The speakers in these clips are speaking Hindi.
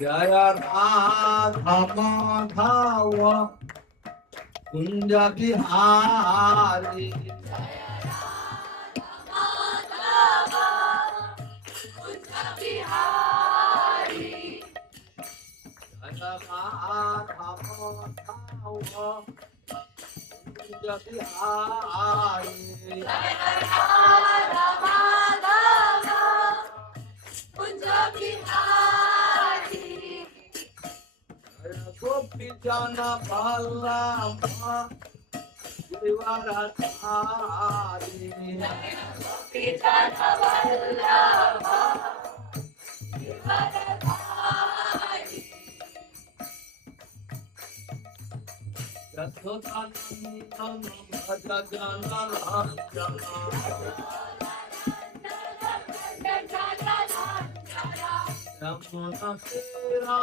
जय राधा माधव कुंज बिहारी गोपी जन बल्लभ यशोदानंदन भज जन यमुना तीरा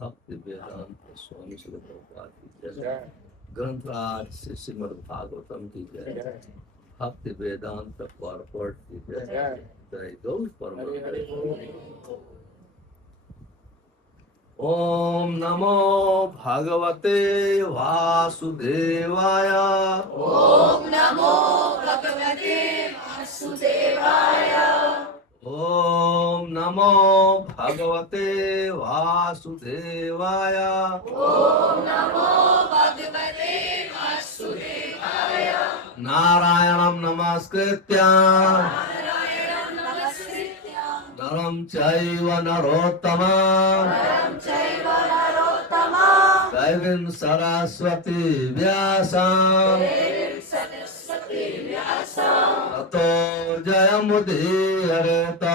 भक्ति वेदांत स्वामी श्री प्रभुपाद की जय। ग्रंथराज श्री श्रीमद् भागवतम की जय। भक्ति वेदांत पॉरपोर्ट की जय। जय गौर परमात्मा। ओम नमो भगवते वासुदेवाय। ओम नमो भगवते वासुदेवाय। ओम नमो भगवते वासुदेवाय। ओम नमो भगवते वासुदेवाय। नारायणं नमस्कृत्य नारायणं नमस्कृत्य नरं चैव नरोत्तमं देवीं सरस्वती व्यासं सरस्वती व्यासं ततो जयमुदीरयेत्।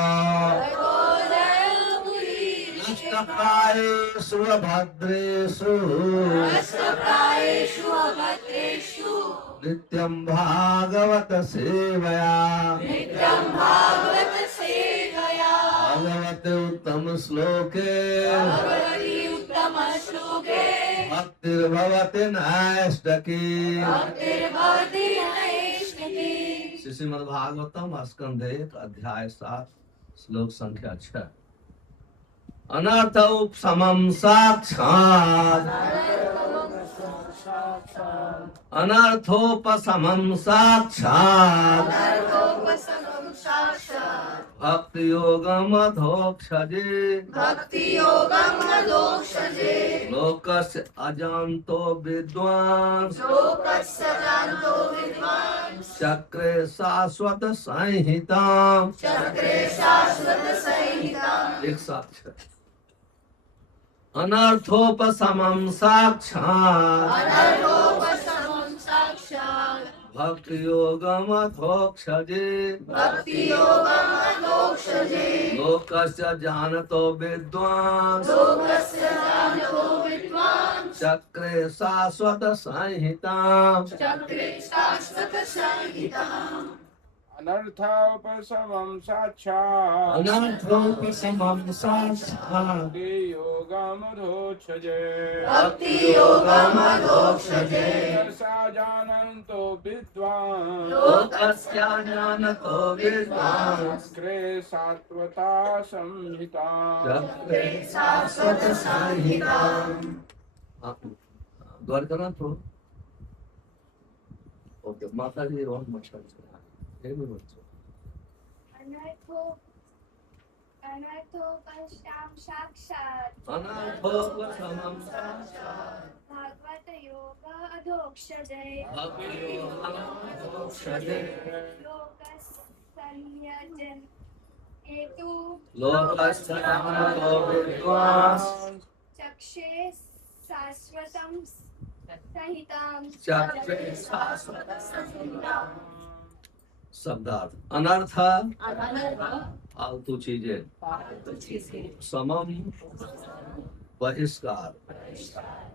नष्टप्रायेषु भद्रेषु नष्टप्रायेषु अभद्रेषु नित्यं भागवत सेवया नित्यं भागवत सेवया भगवते उत्तम श्लोके भगवती उत्तम श्लोके भक्तिर्भवति नैष्टकी। भक्तिर्भवति नैष्टकी। श्रीमद्भागवतम स्कंध 1 अध्याय 7 श्लोक संख्या 6। अनर्थोपशमं साक्षात् अनर्थोपशमं साक्षात् नरकोपशमं साक्षात् भक्ति योगम अधोक्षजे भक्ति योगम अधोक्षजे। लोकस्य अजान्तो विद्वान् लोकस्य जानतो विद्वान् चक्रे शाश्वत संहिताम्। चक्रे शाश्वत संहिताम्। एक साथ है। अनर्थोपशमं साक्षात् अनर्थोपशमं साक्षात् भक्ति योगम अधोक्षजे भक्ति योगम अधोक्षजे। लोकस्य जानतो विद्वान् लोकस्य जानतो विद्वान् चक्रे शाश्वत संहिताम्। चक्रे शाश्वत संहिताम्। अनर्थोपशमं साक्षात् अनर्थोपशमं साक्षात् भक्ति योगमधोक्षजे भक्ति योगम अधोक्षजे। सा जानन्तो विद्वान् लोकस्य जानतो विद्वान् चक्रे सात्वता संहिता चक्रे शाश्वत संहिताम्। गौर करना तो ओके माता जी रोहन मच्छर अनर्थोपशमं साक्षात् अनर्थोपशमं साक्षात् भागवत योग अधोक्षजे भक्ति योगम अधोक्षजे लोकसंयजन हेतु लोकस्य जानतो विद्वान् चक्षे शाश्वतं संहिताम्। चक्रे शाश्वत संहिताम्। शब्दार्थ अनर्थ फालतू चीजें समम बहिष्कार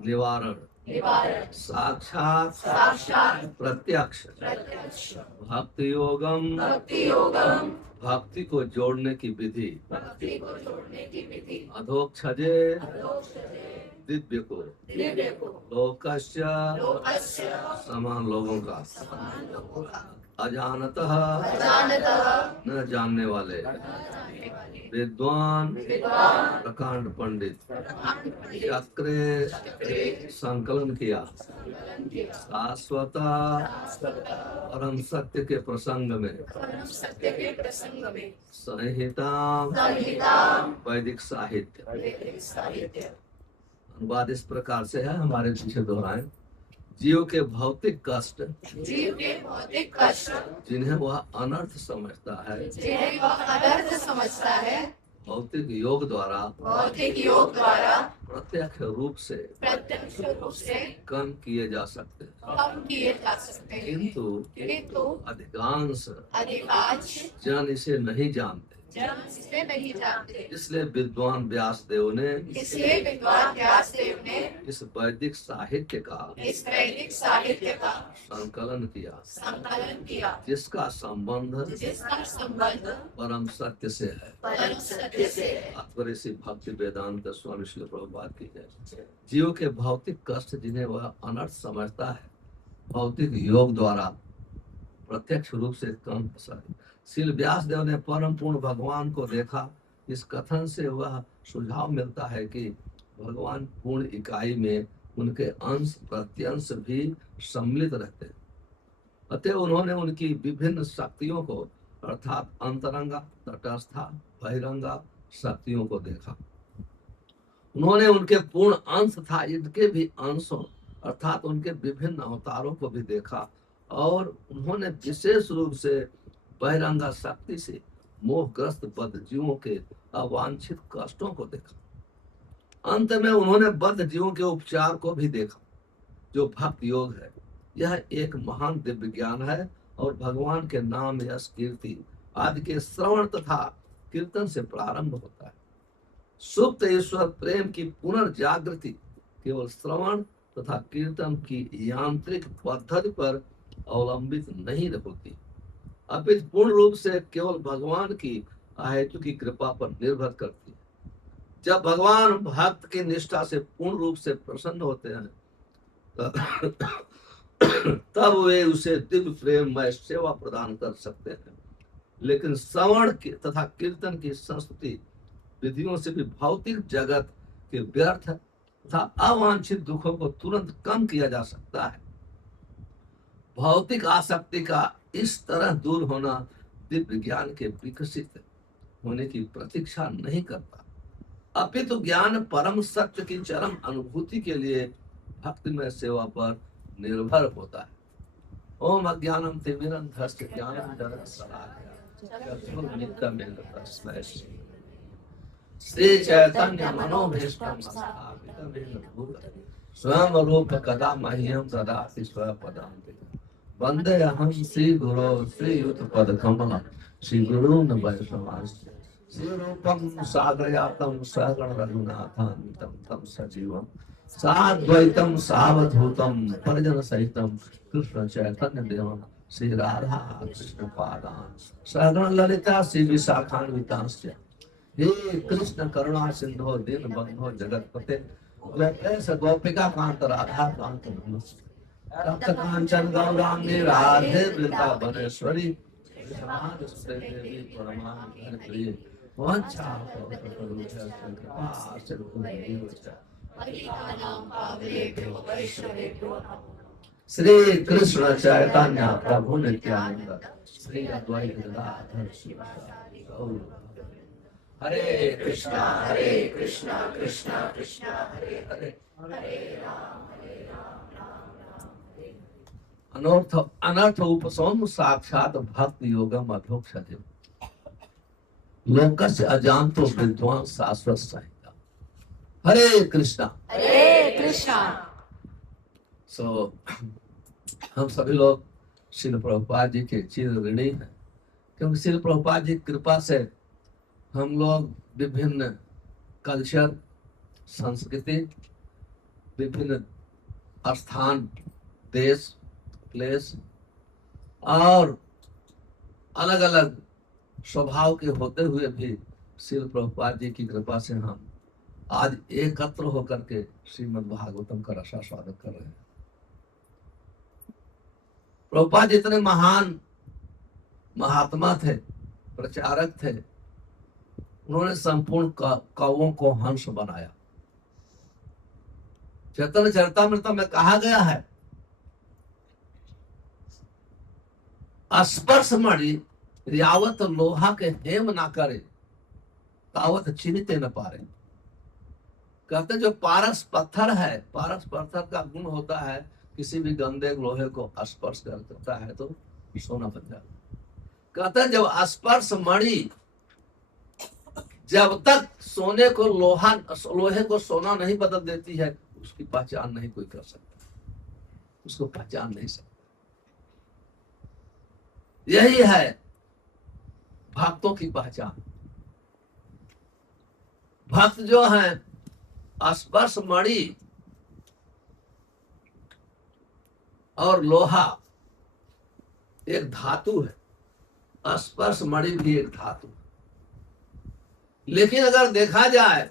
निवारण साक्षात प्रत्यक्ष भक्ति योगम भक्ति योगम भक्ति को जोड़ने की विधि भक्ति को जोड़ने की विधि अधोक्षजे दिव्य को दिव्य को लोकस्य लोकस्य समान लोगों का समान लोगों का अजानतः अजानतः न जानने वाले जानने वाले विद्वान विद्वान प्रकांड पंडित प्रमाण पंडित चक्रे संकलन किया शाश्वता परम सत्य के प्रसंग में परम सत्य के प्रसंग में संहिता संहिता वैदिक साहित्य वैदिक साहित्य। अनुवाद इस प्रकार से है, हमारे पीछे दोहराएं। जीव के भौतिक कष्ट जीव के भौतिक कष्ट जिन्हें वह अनर्थ समझता है जिन्हें वह अनर्थ समझता है भौतिक योग द्वारा भौतिक योग द्वारा प्रत्यक्ष रूप से प्रत्यक्ष रूप से कम किए जा सकते हैं, कम किए जा सकते हैं। किंतु अधिकांश अधिकांश जन इसे नहीं जानते। जन इसे नहीं जानते। इसलिए विद्वान व्यासदेव ने इसलिए विद्वान व्यासदेव ने इस वैदिक साहित्य का इस वैदिक साहित्य का संकलन किया संकलन किया जिसका संबंध जिसका संबंध परम सत्य से है। परम सत्य से है। अकबर श्री भक्ति वेदांत स्वामी श्री प्रभुपाद की जय। जीव के भौतिक कष्ट जिन्हें वह अनर्थ समझता है भौतिक योग द्वारा प्रत्यक्ष रूप से कम श्री व्यासदेव ने परम पूर्ण भगवान को देखा। इस कथन से वह सुझाव मिलता है कि भगवान पूर्ण इकाई में उनके अंश प्रत्यंश भी सम्मिलित रहते हैं। अतः उन्होंने उनकी विभिन्न शक्तियों को अर्थात अंतरंगा तटस्था बहिरंगा शक्तियों को देखा। उन्होंने उनके पूर्ण अंश था इनके भी अंशों अर्थात उनके विभिन्न अवतारों को भी देखा और उन्होंने विशेष रूप से बहिरंगा शक्ति से मोहग्रस्त बद्ध जीवों के अवांछित कष्टों को देखा। अंत में उन्होंने बद्ध जीवों के उपचार को भी देखा जो भक्ति योग है। यह एक महान दिव्य ज्ञान है और भगवान के नाम यश कीर्ति आदि के श्रवण तथा कीर्तन से प्रारंभ होता है। सुप्त ईश्वर प्रेम की पुनर्जागृति केवल श्रवण तथा कीर्तन की यांत्रिक पद्धति पर अवलंबित नहीं होती अपितु पूर्ण रूप से केवल भगवान की अहेतु की कृपा पर निर्भर करती है। जब भगवान भक्त की निष्ठा से पूर्ण रूप से प्रसन्न होते हैं तब वे उसे दिव्य प्रेममय सेवा प्रदान कर सकते हैं। लेकिन श्रवण तथा कीर्तन की संस्कृति विधियों से भी भौतिक जगत के व्यर्थ तथा अवांछित दुखों को तुरंत कम किया जा सकता है। भौतिक आसक्ति का इस तरह दूर होना दिव्य ज्ञान के विकसित होने की प्रतीक्षा नहीं करता, अपितु ज्ञान परम सत्य की चरम अनुभूति के लिए भक्तिमय सेवा पर निर्भर होता है। ओम अज्ञानम तिमिरन्धस्य ज्ञानञ्जनं शलाकया चक्षुर्मिलितं तस्मै श्री चैतन्य मनोभीष्टं स्थापितं येन भूतले स्वयं रूप कदा मह्यं ददाति स्वपदान्तिकं। वन्देऽहं श्रीगुरो श्रीयुतपदकमलं श्रीगुरून् वैष्णवांश्च श्रीरूपं साग्रजातं सहगण रघुनाथान्वितं तं सजीवं साद्वैतं सावधूतं परिजन सहितं कृष्ण चैतन्य देवं श्री राधा कृष्ण पादान सहगण ललिता श्री विशाखान्वितांश्च। हे कृष्ण करुणा सिंधो दीन बंधो जगतपते गोपेश गोपिका कांत राधा कांत नमस्ते। तप्त कांचन गौरांगी राधे वृंदावनेश्वरी विश्वनाथ देवी परमानंद प्रिय वंशा श्री कृष्ण चैतन्य प्रभु नित्यानंद श्री अद्वैत गदाधर शिवासादि गौर। हरे कृष्णा कृष्णा कृष्णा हरे हरे हरे राम राम हरे। अनर्थ उपसोम साक्षात भक्ति योगम अधोक्षते लोकस्य अजानतो विद्वान शाश्वत संहिता। हरे कृष्णा। सो हम सभी लोग श्रील प्रभुपाद जी के चिर ऋणी हैं, क्योंकि श्रील प्रभुपाद जी की कृपा से हम लोग विभिन्न कल्चर, संस्कृति, विभिन्न स्थान, देश, प्लेस और अलग अलग स्वभाव के होते हुए भी श्रील प्रभुपाद जी की कृपा से हम आज एकत्र होकर के श्रीमद् भागवतम का रसा स्वागत कर रहे हैं। प्रभुपाद इतने महान महात्मा थे, प्रचारक थे, उन्होंने संपूर्ण कौवों को हंस बनाया। चैतन्य चरितामृत में कहा गया है, स्पर्श मणि यावत लोहा के हेम ना करे तावत चिन्हते न पारे। कहते जो पारस पत्थर है, पारस पत्थर का गुण होता है किसी भी गंदे लोहे को स्पर्श करता है तो सोना बन जाता है। कहते हैं जब स्पर्श मणि जब तक सोने को लोहे को सोना नहीं बदल देती है उसकी पहचान नहीं कोई कर सकता, उसको पहचान नहीं सकता। यही है भक्तों की पहचान। भक्त जो हैं स्पर्श मणि और लोहा एक धातु है, स्पर्श मणि भी एक धातु है। लेकिन अगर देखा जाए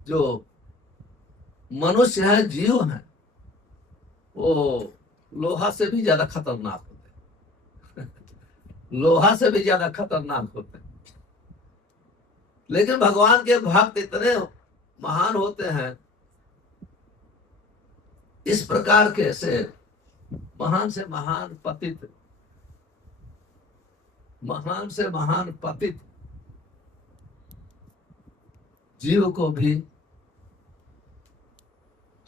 जो मनुष्य है, जीव है, वो लोहा से भी ज्यादा खतरनाक होते हैं लोहा से भी ज्यादा खतरनाक होते हैं। लेकिन भगवान के भक्त इतने महान होते हैं, इस प्रकार के से महान से महान पतित जीव को भी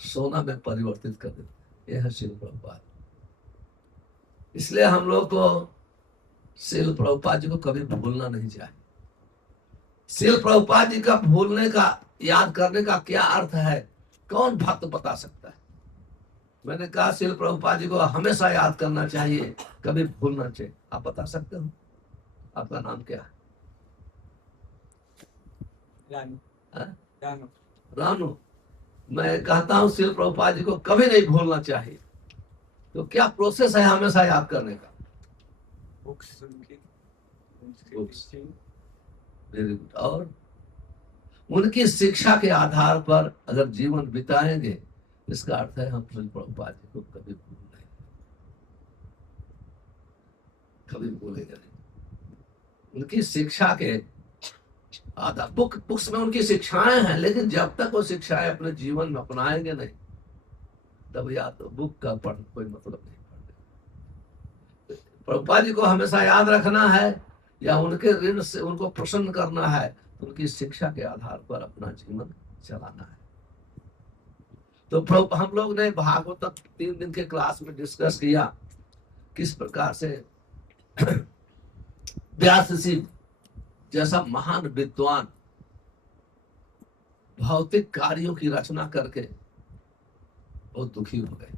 सोना में परिवर्तित कर देते। यह है श्रील प्रभुपाद। इसलिए हम लोग को श्रील प्रभुपाद जी को कभी भूलना नहीं चाहिए। श्रील प्रभुपाद जी का भूलने का, याद करने का क्या अर्थ है, कौन भक्त बता सकता है? मैंने कहा श्रील प्रभुपाद जी को हमेशा याद करना चाहिए, कभी भूलना चाहिए। आप बता सकते हो? आपका नाम क्या है? रानू। मैं कहता हूँ श्रील प्रभुपाद जी को कभी नहीं भूलना चाहिए। तो क्या प्रोसेस है हमेशा याद करने का? Very good. और उनकी शिक्षा के आधार पर अगर जीवन बिताएंगे, इसका अर्थ है हम प्रभुपाद जी को कभी भूल नहीं, कभी भूलेंगे नहीं। उनकी शिक्षा के आधार, बुक्स में उनकी शिक्षाएं हैं, लेकिन जब तक वो शिक्षाएं अपने जीवन में अपनाएंगे नहीं, तब या तो बुक का पढ़ कोई मतलब नहीं। प्रभुपाद जी को हमेशा याद रखना है या उनके ऋण से उनको प्रसन्न करना है, तो उनकी शिक्षा के आधार पर अपना जीवन चलाना है। तो हम लोग ने भागवत 3 दिन के क्लास में डिस्कस किया किस प्रकार से व्यास ऋषि जैसा महान विद्वान भौतिक कार्यों की रचना करके बहुत दुखी हो गए,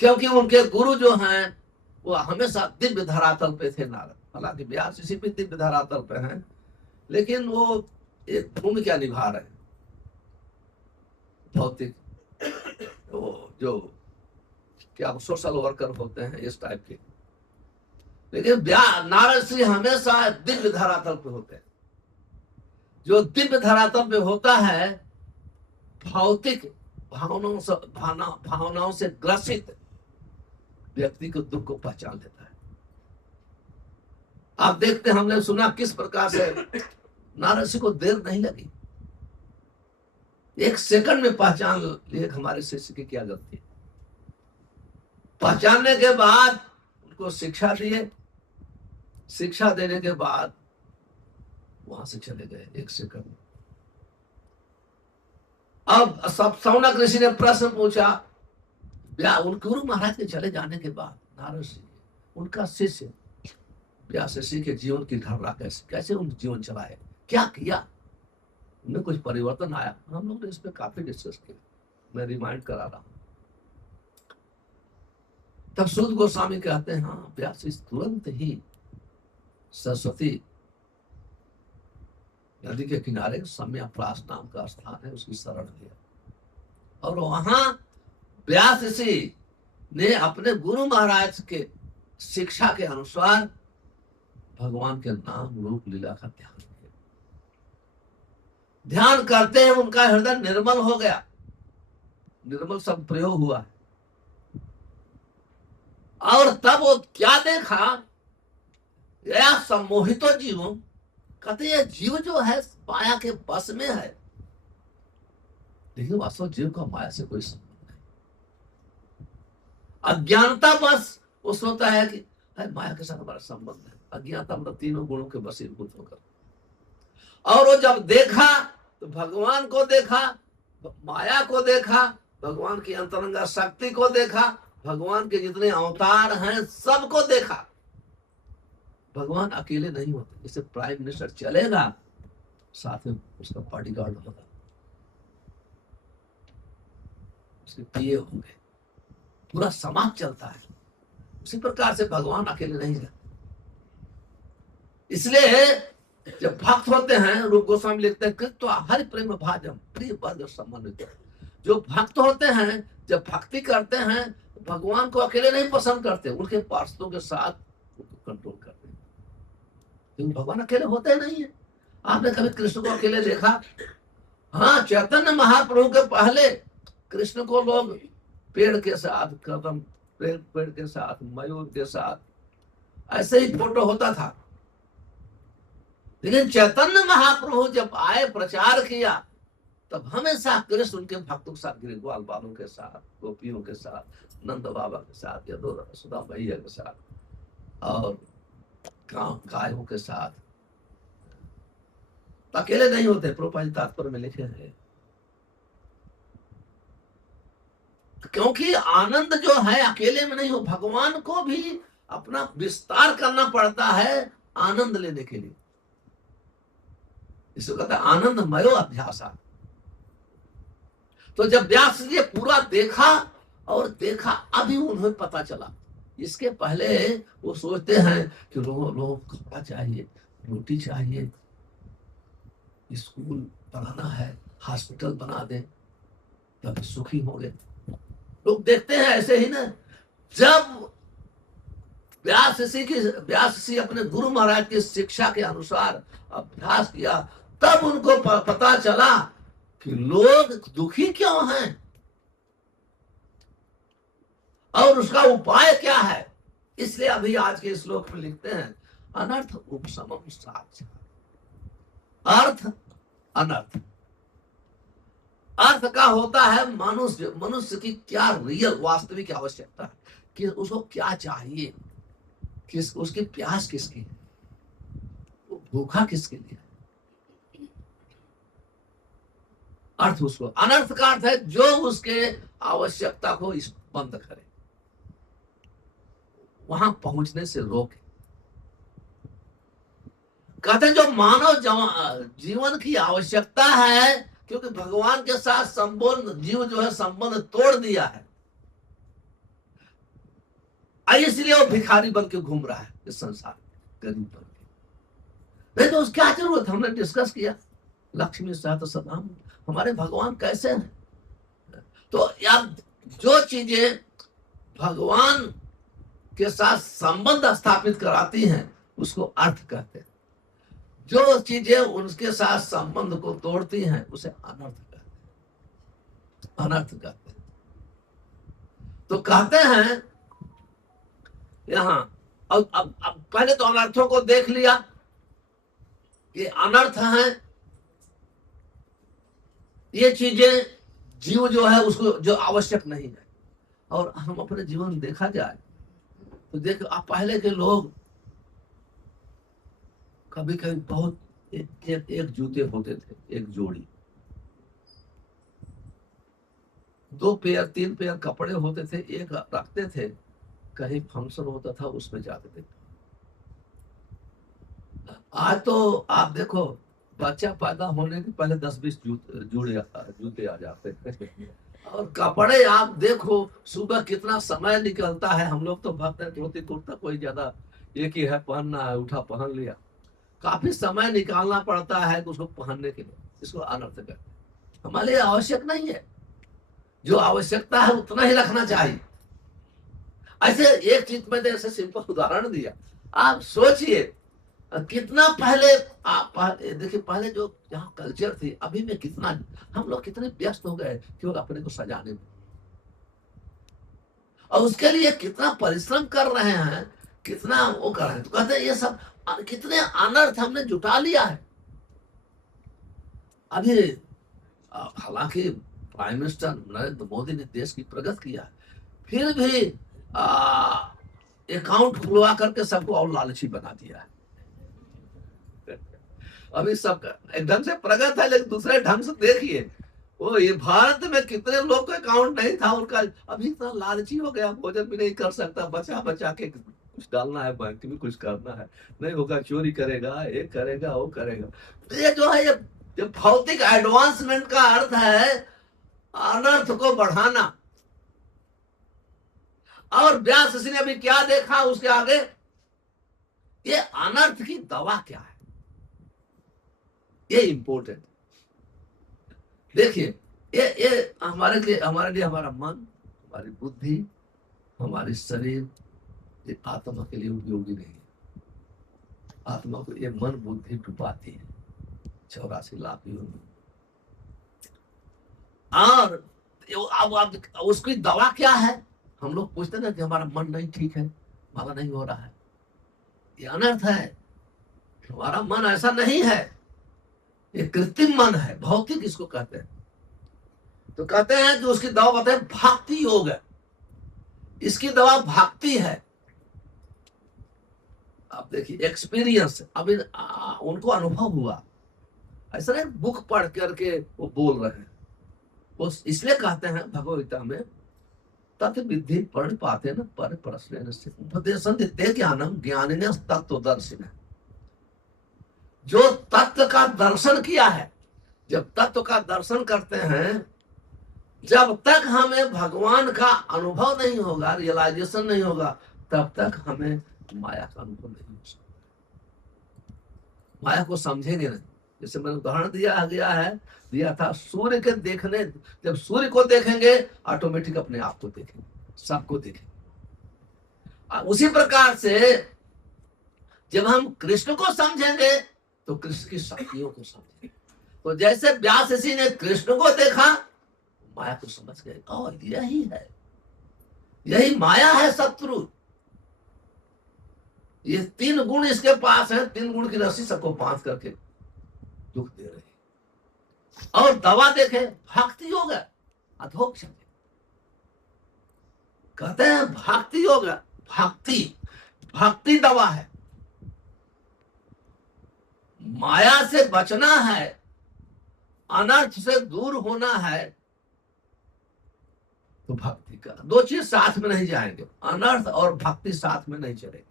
क्योंकि उनके गुरु जो हैं वो हमेशा दिव्य धरातल पे थे नारद। हालांकि व्यास ऋषि भी दिव्य धरातल पे हैं, लेकिन वो एक भूमिका निभा रहे हैं भौतिक, वो जो क्या सोशल वर्कर होते हैं इस टाइप के। लेकिन नारद श्री हमेशा दिव्य धरातल पे होते हैं। जो दिव्य धरातल पे होता है भौतिक भावनाओं से ग्रसित व्यक्ति को दुख को पहचान लेता है। आप देखते हैं, हमने सुना किस प्रकार से नारद श्री को देर नहीं लगी, 1 सेकंड में पहचान लिए हमारे शिष्य की क्या गलती है। पहचानने के बाद उनको शिक्षा दिए, शिक्षा देने के बाद वहां से चले गए 1 सेकंड में। अब सब सौनक ऋषि ने प्रश्न पूछा, उन गुरु महाराज के चले जाने के बाद नारद ऋषि उनका शिष्य व्यास ऋषि के जीवन की धारणा कैसे उन जीवन चलाए, क्या किया, उनमें कुछ परिवर्तन आया। हम लोग ने इस पे काफी डिस्कस किया, मैं रिमाइंड करा रहा हूं। तब सूत गोस्वामी कहते हैं, हाँ व्यास ऋषि तुरंत ही सरस्वती नदी के किनारे सम्याप्रास नाम का स्थान है, उसकी शरण लिया और वहां व्यास ऋषि ने अपने गुरु महाराज के शिक्षा के अनुसार भगवान के नाम रूप लीला का ध्यान किया। ध्यान करते हैं उनका हृदय निर्मल हो गया, निर्मल शब्द प्रयोग हुआ है। और तब वो क्या देखा, या सम्मोहितो जीवों, कहते ये जीव जो है माया के बस में है, लेकिन वास्तव जीव का माया से कोई संबंध नहीं। अज्ञानता बस वो सोचता है कि माया के साथ हमारा संबंध है। अज्ञानता मतलब तीनों गुणों के वशीभूत होकर। और वो जब देखा तो भगवान को देखा, माया को देखा, भगवान की अंतरंगा शक्ति को देखा, भगवान के जितने अवतार हैं सबको देखा। भगवान अकेले नहीं होते, जैसे प्राइम मिनिस्टर चलेगा साथ में उसका बॉडीगार्ड होगा, उसके पीए होंगे, पूरा समाज चलता है। उसी प्रकार से भगवान अकेले नहीं रहते। इसलिए जब भक्त होते हैं, रूप गोस्वामी लिखते हैं कृत्वा हरि प्रेम भाजम प्रिय वर्ग समन्वित। जो भक्त होते हैं जब भक्ति करते हैं भगवान को अकेले नहीं पसंद करते, उनके पार्षदों के साथ उनको कंट्रोल करते हैं, क्योंकि भगवान अकेले होते नहीं है। आपने कभी कृष्ण को अकेले देखा? हाँ, चैतन्य महाप्रभु के पहले कृष्ण को लोग पेड़ के साथ, कदम पेड़ के साथ, मयूर के साथ ऐसे ही फोटो होता था। लेकिन चैतन्य महाप्रभु जब आए, प्रचार किया, तब हमेशा कृष्ण उनके भक्तों के साथ, ग्वाल बालों के साथ, गोपियों के साथ, नंद बाबा के साथ, यशोदा सुधा मैया के साथ और गायों के साथ। अकेले नहीं होते, प्रभुपाद तात्पर्य में लिखे हैं। क्योंकि आनंद जो है अकेले में नहीं हो, भगवान को भी अपना विस्तार करना पड़ता है आनंद लेने के लिए। इसको कहता है आनंदमयो अध्यासा। तो जब व्यास जी पूरा देखा और देखा, अभी उन्हें पता चला। इसके पहले वो सोचते हैं कि लोगों को कपड़ा चाहिए, रोटी चाहिए, स्कूल बनाना है, हॉस्पिटल बना दें तब सुखी होंगे। लोग देखते हैं ऐसे ही ना। जब व्यास ऋषि अपने गुरु महाराज की शिक्षा के अनुसार अभ्यास किया, तब उनको पता चला कि लोग दुखी क्यों हैं और उसका उपाय क्या है। इसलिए अभी आज के श्लोक में लिखते हैं अनर्थ उपशमम साक्षात्। अर्थ अनर्थ, अर्थ का होता है मनुष्य की क्या रियल वास्तविक आवश्यकता है, कि उसको क्या चाहिए, उसकी प्यास किसकी है, भूखा किसके लिए। अर्थ उसको, अनर्थ का अर्थ है जो उसके आवश्यकता को बंद करे, वहां पहुंचने से रोके। कहते हैं जो मानव जीवन की आवश्यकता है, क्योंकि भगवान के साथ संबंध जीव जो है संबंध तोड़ दिया है, इसलिए वो भिखारी बन के घूम रहा है इस संसार में, गरीब बन के। नहीं तो उसकी क्या जरूरत, हमने डिस्कस किया लक्ष्मी साथ सदा हमारे भगवान कैसे हैं। तो यार जो चीजें भगवान के साथ संबंध स्थापित कराती हैं उसको अर्थ कहते हैं, जो चीजें उनके साथ संबंध को तोड़ती हैं उसे अनर्थ कहते हैं, अनर्थ कहते हैं। तो कहते हैं यहां अब पहले तो अनर्थों को देख लिया कि अनर्थ हैं ये चीजें, जीव जो है उसको जो आवश्यक नहीं है। और हम अपने जीवन में देखा जाए तो देखो आप पहले के लोग कभी कभी बहुत एक जूते होते थे, एक जोड़ी, 2 पेयर 3 पेयर कपड़े होते थे, एक रखते थे, कहीं फंक्शन होता था उसमें जाते थे। आज तो आप देखो बच्चा पैदा होने के पहले 10-20 जूते आ जाते हैं। और कपड़े आप देखो सुबह कितना समय निकलता है। हम लोग तो भक्त हैं, धोती कुर्ता कोई ज्यादा एक ही है पहनना है, उठा पहन लिया, काफी समय निकालना पड़ता है उसको पहनने के लिए। इसको अनर्थ कहते हैं, हमारे लिए आवश्यक नहीं है, जो आवश्यकता है उतना ही रखना चाहिए। ऐसे एक चीज में ऐसे सिंपल उदाहरण दिया, आप सोचिए कितना पहले आप देखिए पहले जो यहाँ कल्चर थी, अभी में कितना हम लोग कितने व्यस्त हो गए क्यों अपने को सजाने में, और उसके लिए कितना परिश्रम कर रहे हैं, कितना वो कर रहे हैं। तो कहते हैं ये सब कितने अनर्थ हमने जुटा लिया है। अभी हालांकि प्राइम मिनिस्टर नरेंद्र मोदी ने देश की प्रगति किया, फिर भी अकाउंट खुलवा करके सबको और लालची बना दिया है। अभी सब एक ढंग से प्रगत है, लेकिन दूसरे ढंग से देखिए वो ये भारत में कितने लोग को अकाउंट नहीं था उनका, अभी इतना लालची हो गया, भोजन भी नहीं कर सकता, बचा बचा के कुछ डालना है, बैंक में कुछ करना है, नहीं होगा चोरी करेगा, ये करेगा वो करेगा। ये जो है ये भौतिक एडवांसमेंट का अर्थ है अनर्थ को बढ़ाना। और व्यास ऋषि ने अभी क्या देखा उसके आगे, ये अनर्थ की दवा क्या है, ये इंपॉर्टेंट। देखिए ये हमारे लिए हमारा मन, हमारी बुद्धि, हमारी शरीर, ये आत्मा के लिए उपयोगी नहीं है। आत्मा को ये मन बुद्धि डुबाती है 84 लाख योनि। और अब उसकी दवा क्या है, हम लोग पूछते ना कि हमारा मन नहीं ठीक है, हमारा नहीं हो रहा है, ये अनर्थ है। हमारा मन ऐसा नहीं है, ये कृत्रिम मन है, भौतिक इसको कहते हैं। तो कहते हैं जो उसकी दवा बताए भक्ति योग है, इसकी दवा भक्ति है। आप देखिए एक्सपीरियंस, अभी उनको अनुभव हुआ, ऐसा नहीं बुक पढ़ करके वो बोल रहे हैं। वो इसलिए कहते हैं भगवद गीता में तत् विद्धि पढ़ पाते न पर प्रश्न से उपदेशन देते ज्ञानम ज्ञानिने तत्वदर्शिन। जो तत्व का दर्शन किया है, जब तत्व का दर्शन करते हैं, जब तक हमें भगवान का अनुभव नहीं होगा, रियलाइजेशन नहीं होगा, तब तक हमें माया का अनुभव नहीं हो सकता। माया को समझेंगे नहीं। जैसे मैंने उदाहरण दिया था सूर्य के देखने, जब सूर्य को देखेंगे ऑटोमेटिक अपने आप को देखेंगे, सबको देखेंगे। उसी प्रकार से जब हम कृष्ण को समझेंगे तो कृष्ण की शक्तियों को समझेंगे। तो जैसे व्यास ऋषि ने कृष्ण को देखा, माया को समझ गए, और यही है, यही माया है शत्रु। ये 3 गुण इसके पास है, 3 गुण की रस्सी सबको बांध करके दुख दे रही। और दवा देखे, भक्ति योग है, अधोक्ष कहते हैं भक्ति योग है, भक्ति दवा है। माया से बचना है, अनर्थ से दूर होना है, तो भक्ति का 2 चीज साथ में नहीं जाएंगे, अनर्थ और भक्ति साथ में नहीं चलेगी।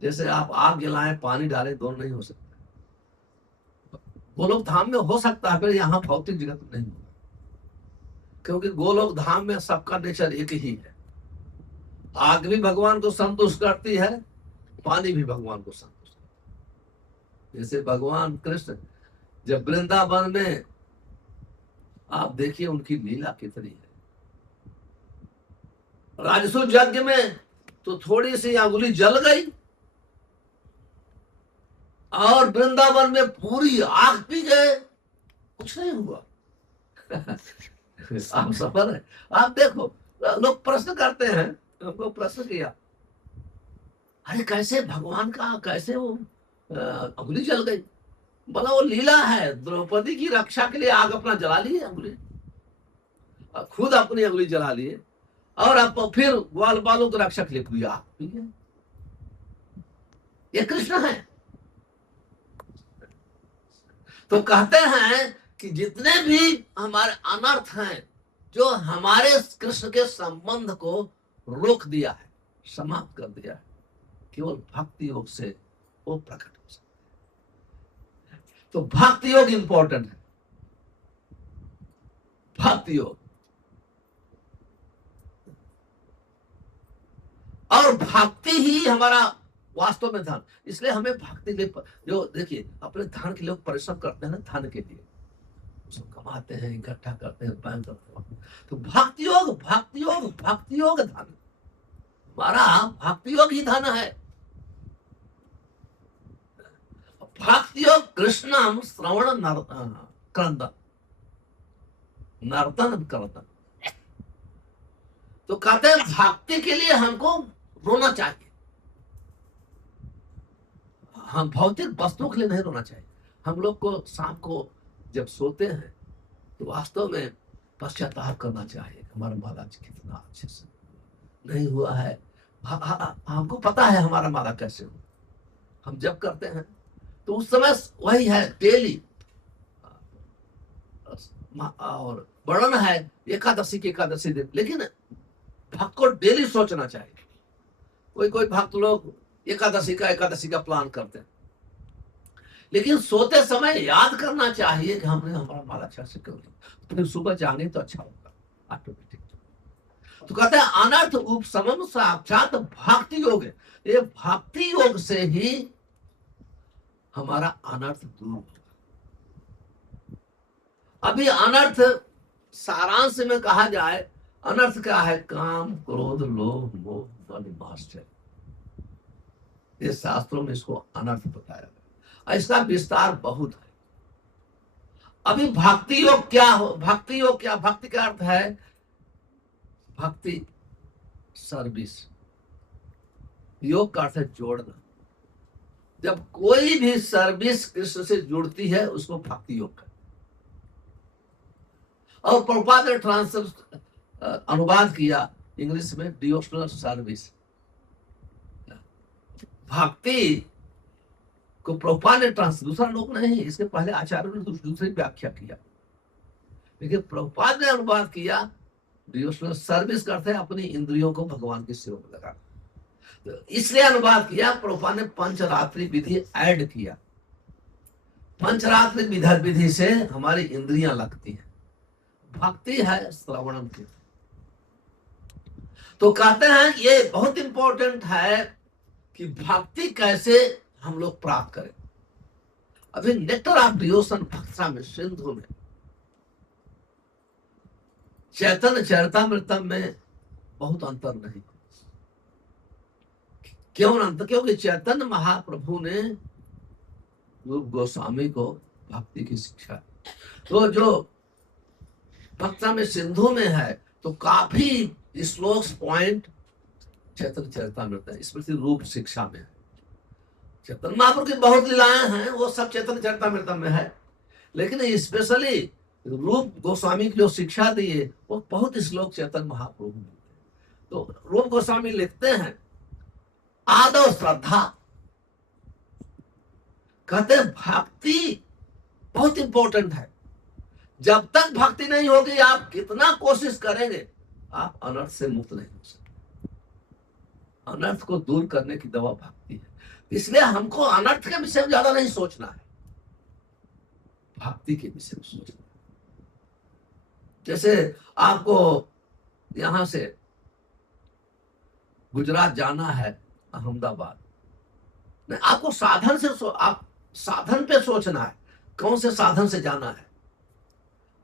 जैसे आप आग जलाएं, पानी डालें, दोनों नहीं हो सकता। गोलोक धाम में हो सकता है, फिर यहाँ भौतिक जगत में नहीं होगा, क्योंकि गोलोक धाम में सबका नेचर एक ही है। आग भी भगवान को संतुष्ट करती है, पानी भी भगवान को संतुष्ट करती है। जैसे भगवान कृष्ण जब वृंदावन में, आप देखिए उनकी लीला कितनी है। राजसू यज्ञ में तो थोड़ी सी अंगुली जल गई, और वृंदावन में पूरी आग पी गए, कुछ नहीं हुआ। आप सफर है, आप देखो, लोग प्रश्न करते हैं, हमको प्रश्न किया, अरे कैसे भगवान का, कैसे वो अंगुली जल गई? बोला वो लीला है, द्रौपदी की रक्षा के लिए आग अपना जला लिए अंगुली, खुद अपनी अंगुली जला लिए, और अब फिर ग्वाल बालों की रक्षा के लिए पूरी आग पी गए। ये कृष्ण है। तो कहते हैं कि जितने भी हमारे अनर्थ हैं, जो हमारे कृष्ण के संबंध को रोक दिया है, समाप्त कर दिया है, केवल भक्ति योग से वो प्रकट हो सकते हैं। तो भक्ति योग इंपॉर्टेंट है, भक्ति योग। और भक्ति ही हमारा वास्तव में धन। इसलिए हमें भक्ति के लिए, जो देखिए अपने धन के लिए परिश्रम करते हैं ना, धन के लिए उसको कमाते हैं, इकट्ठा करते हैं, बैंक करते हैं। तो भक्ति योग धन, हमारा भक्ति योग ही धन है। भक्ति योग कृष्णम श्रवण क्रंदन नर्तन क्रंदन। तो कहते हैं भक्ति के लिए हमको रोना चाहिए, हम भौतिक वस्तुओं के लिए नहीं रोना चाहिए। हम लोग को शाम को जब सोते हैं तो वास्तव में पश्चाताप करना चाहिए, हमारा महाराज कितना अच्छे से नहीं हुआ है। हमको पता है हमारा माला कैसे हो, हम जब करते हैं तो उस समय वही है डेली, और वर्णन है एकादशी के एकादशी दिन, लेकिन भक्त को डेली सोचना चाहिए। कोई भक्त लोग एकादशी का प्लान करते हैं, लेकिन सोते समय याद करना चाहिए कि हमने हमारा माला अच्छा से कर लिया, फिर सुबह जाने तो अच्छा होगा ऑटोमेटिक। तो कहते हैं अनर्थ उपशमन साक्षात भक्ति योग है। ये भक्ति योग से ही हमारा अनर्थ दूर होगा। अभी अनर्थ सारांश में कहा जाए, अनर्थ क्या है? काम, क्रोध, लोभ, मोह, मद, आश्चर्य। ये शास्त्रों में इसको अनर्थ बताया गया, इसका विस्तार बहुत है। अभी भक्ति योग क्या हो? भक्ति योग क्या? भक्ति का अर्थ है भक्ति सर्विस, योग का अर्थ है जोड़ना। जब कोई भी सर्विस कृष्ण से जुड़ती है उसको भक्ति योग है। और प्रभुपाद ने अनुवाद किया इंग्लिश में डिवोशनल सर्विस। भक्ति को प्रभुपाद ने दूसरा लोग नहीं, इसके पहले आचार्यों ने दूसरी व्याख्या किया, लेकिन प्रभुपाद ने अनुवाद किया डिवोशनल सर्विस करते हैं अपनी इंद्रियों को भगवान की सेवा में लगा। तो इसलिए अनुवाद किया। प्रभुपाद ने पंचरात्रि विधि ऐड किया। पंचरात्रि विधि से हमारी इंद्रियां लगती हैं। भक्ति है श्रवणम की। तो कहते हैं ये बहुत इंपॉर्टेंट है कि भक्ति कैसे हम लोग प्राप्त करें। अभी नेक्टर ऑफ डिवोशन भक्ति में सिंधु में चैतन्य चरितामृतम में बहुत अंतर नहीं। क्यों अनंत? क्योंकि चैतन्य महाप्रभु ने रूप गोस्वामी को भक्ति की शिक्षा दी। तो जो भक्तम सिंधु में है तो काफी श्लोक पॉइंट चैतन्य चरितामृत है, स्मृति रूप शिक्षा में है। चैतन्य महाप्रभु की बहुत लीलाएं हैं, वो सब चैतन्य चरितामृत में है, लेकिन स्पेशली रूप गोस्वामी की जो शिक्षा दी है वो बहुत श्लोक चैतन्य महाप्रभु में। तो रूप गोस्वामी लिखते हैं आदौ श्रद्धा, कहते हैं भक्ति बहुत इंपॉर्टेंट है। जब तक भक्ति नहीं होगी आप कितना कोशिश करेंगे आप अनर्थ से मुक्त नहीं हो सकते। अनर्थ को दूर करने की दवा भक्ति है, इसलिए हमको अनर्थ के विषय में ज्यादा नहीं सोचना है, भक्ति के विषय में सोचना है। जैसे आपको यहां से गुजरात जाना है, अहमदाबाद नहीं, आपको साधन से आप साधन पे सोचना है, कौन से साधन से जाना है।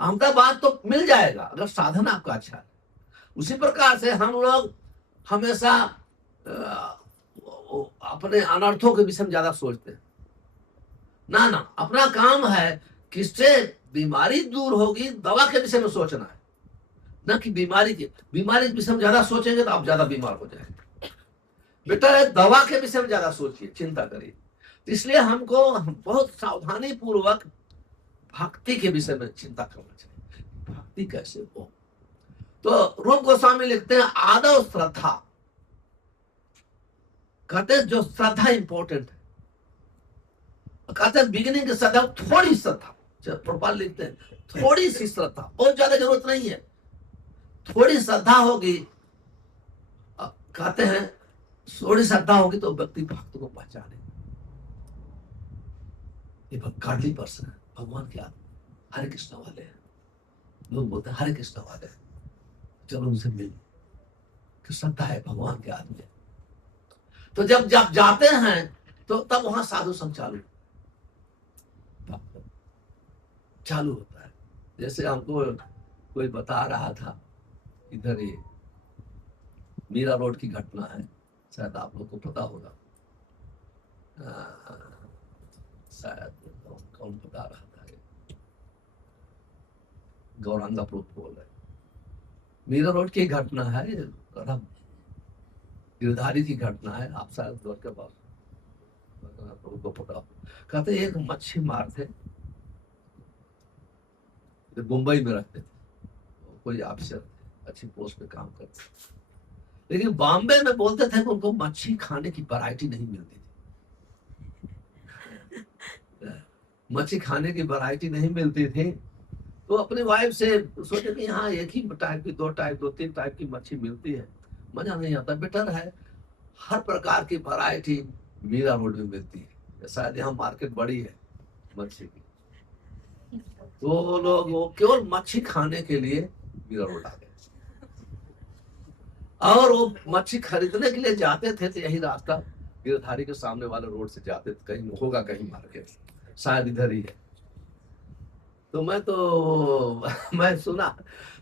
अहमदाबाद तो मिल जाएगा अगर साधन आपका अच्छा है। उसी प्रकार से हम लोग हमेशा अपने अनर्थों के विषय में ज्यादा सोचते हैं। ना ना, अपना काम है किससे बीमारी दूर होगी, दवा के विषय में सोचना है, ना कि बीमारी के विषय में ज्यादा सोचेंगे तो आप ज्यादा बीमार हो जाएंगे। बेटा है दवा के विषय में ज्यादा सोचिए, चिंता करिए। इसलिए हमको बहुत सावधानी पूर्वक भक्ति के विषय में चिंता करना चाहिए, भक्ति कैसे हो। तो रूप गोस्वामी लिखते हैं आदौ श्रद्धा, कहते हैं जो श्रद्धा इंपॉर्टेंट है, कहते हैं बिगिनिंग की श्रद्धा थोड़ी श्रद्धा, प्रभुपाद लिखते हैं थोड़ी सी श्रद्धा, बहुत ज्यादा जरूरत नहीं है, थोड़ी श्रद्धा होगी। कहते हैं थोड़ी श्रद्धा होगी तो व्यक्ति भक्त को पहचाने। ये गाड़ी पर्सन है, भगवान के आदमी हरे कृष्ण वाले हैं, लोग बोलते हैं हरे कृष्ण वाले हैं, चलो उनसे मिल, श्रद्धा है, भगवान के आदमी है। तो जब जाते हैं तो तब वहां साधु संग चालू होता है। जैसे हमको कोई बता रहा था, इधर ये मीरा रोड की घटना है, शायद आप लोग को पता होगा, शायद कौन बता रहा था, गौरांगा प्रभु बोल रहे, मीरा रोड की घटना है, गिरधारी की घटना है, आप शायद घर के पास प्रभु को पता हो। कहते एक मच्छी मार थे, मुंबई में रहते थे, कोई अफसर थे, अच्छी पोस्ट पे काम करते, लेकिन बॉम्बे में बोलते थे कि उनको मच्छी खाने की वैरायटी नहीं मिलती थी। मच्छी खाने की वैरायटी नहीं मिलती थी, तो अपनी वाइफ से सोचे कि यहाँ एक ही टाइप की, दो तीन टाइप की मच्छी मिलती है, मजा नहीं आता, बेटर है हर प्रकार की वैरायटी मीरा रोड में मिलती है, शायद यहाँ मार्केट बड़ी है मच्छी की। तो वो लोग वो केवल मच्छी खाने के लिए मीरा रोड आ गए, और वो मच्छी खरीदने के लिए जाते थे तो यही रास्ता गिरधारी के सामने वाले रोड से जाते थे, कहीं होगा कहीं मार्केट, शायद इधर ही है। तो मैं सुना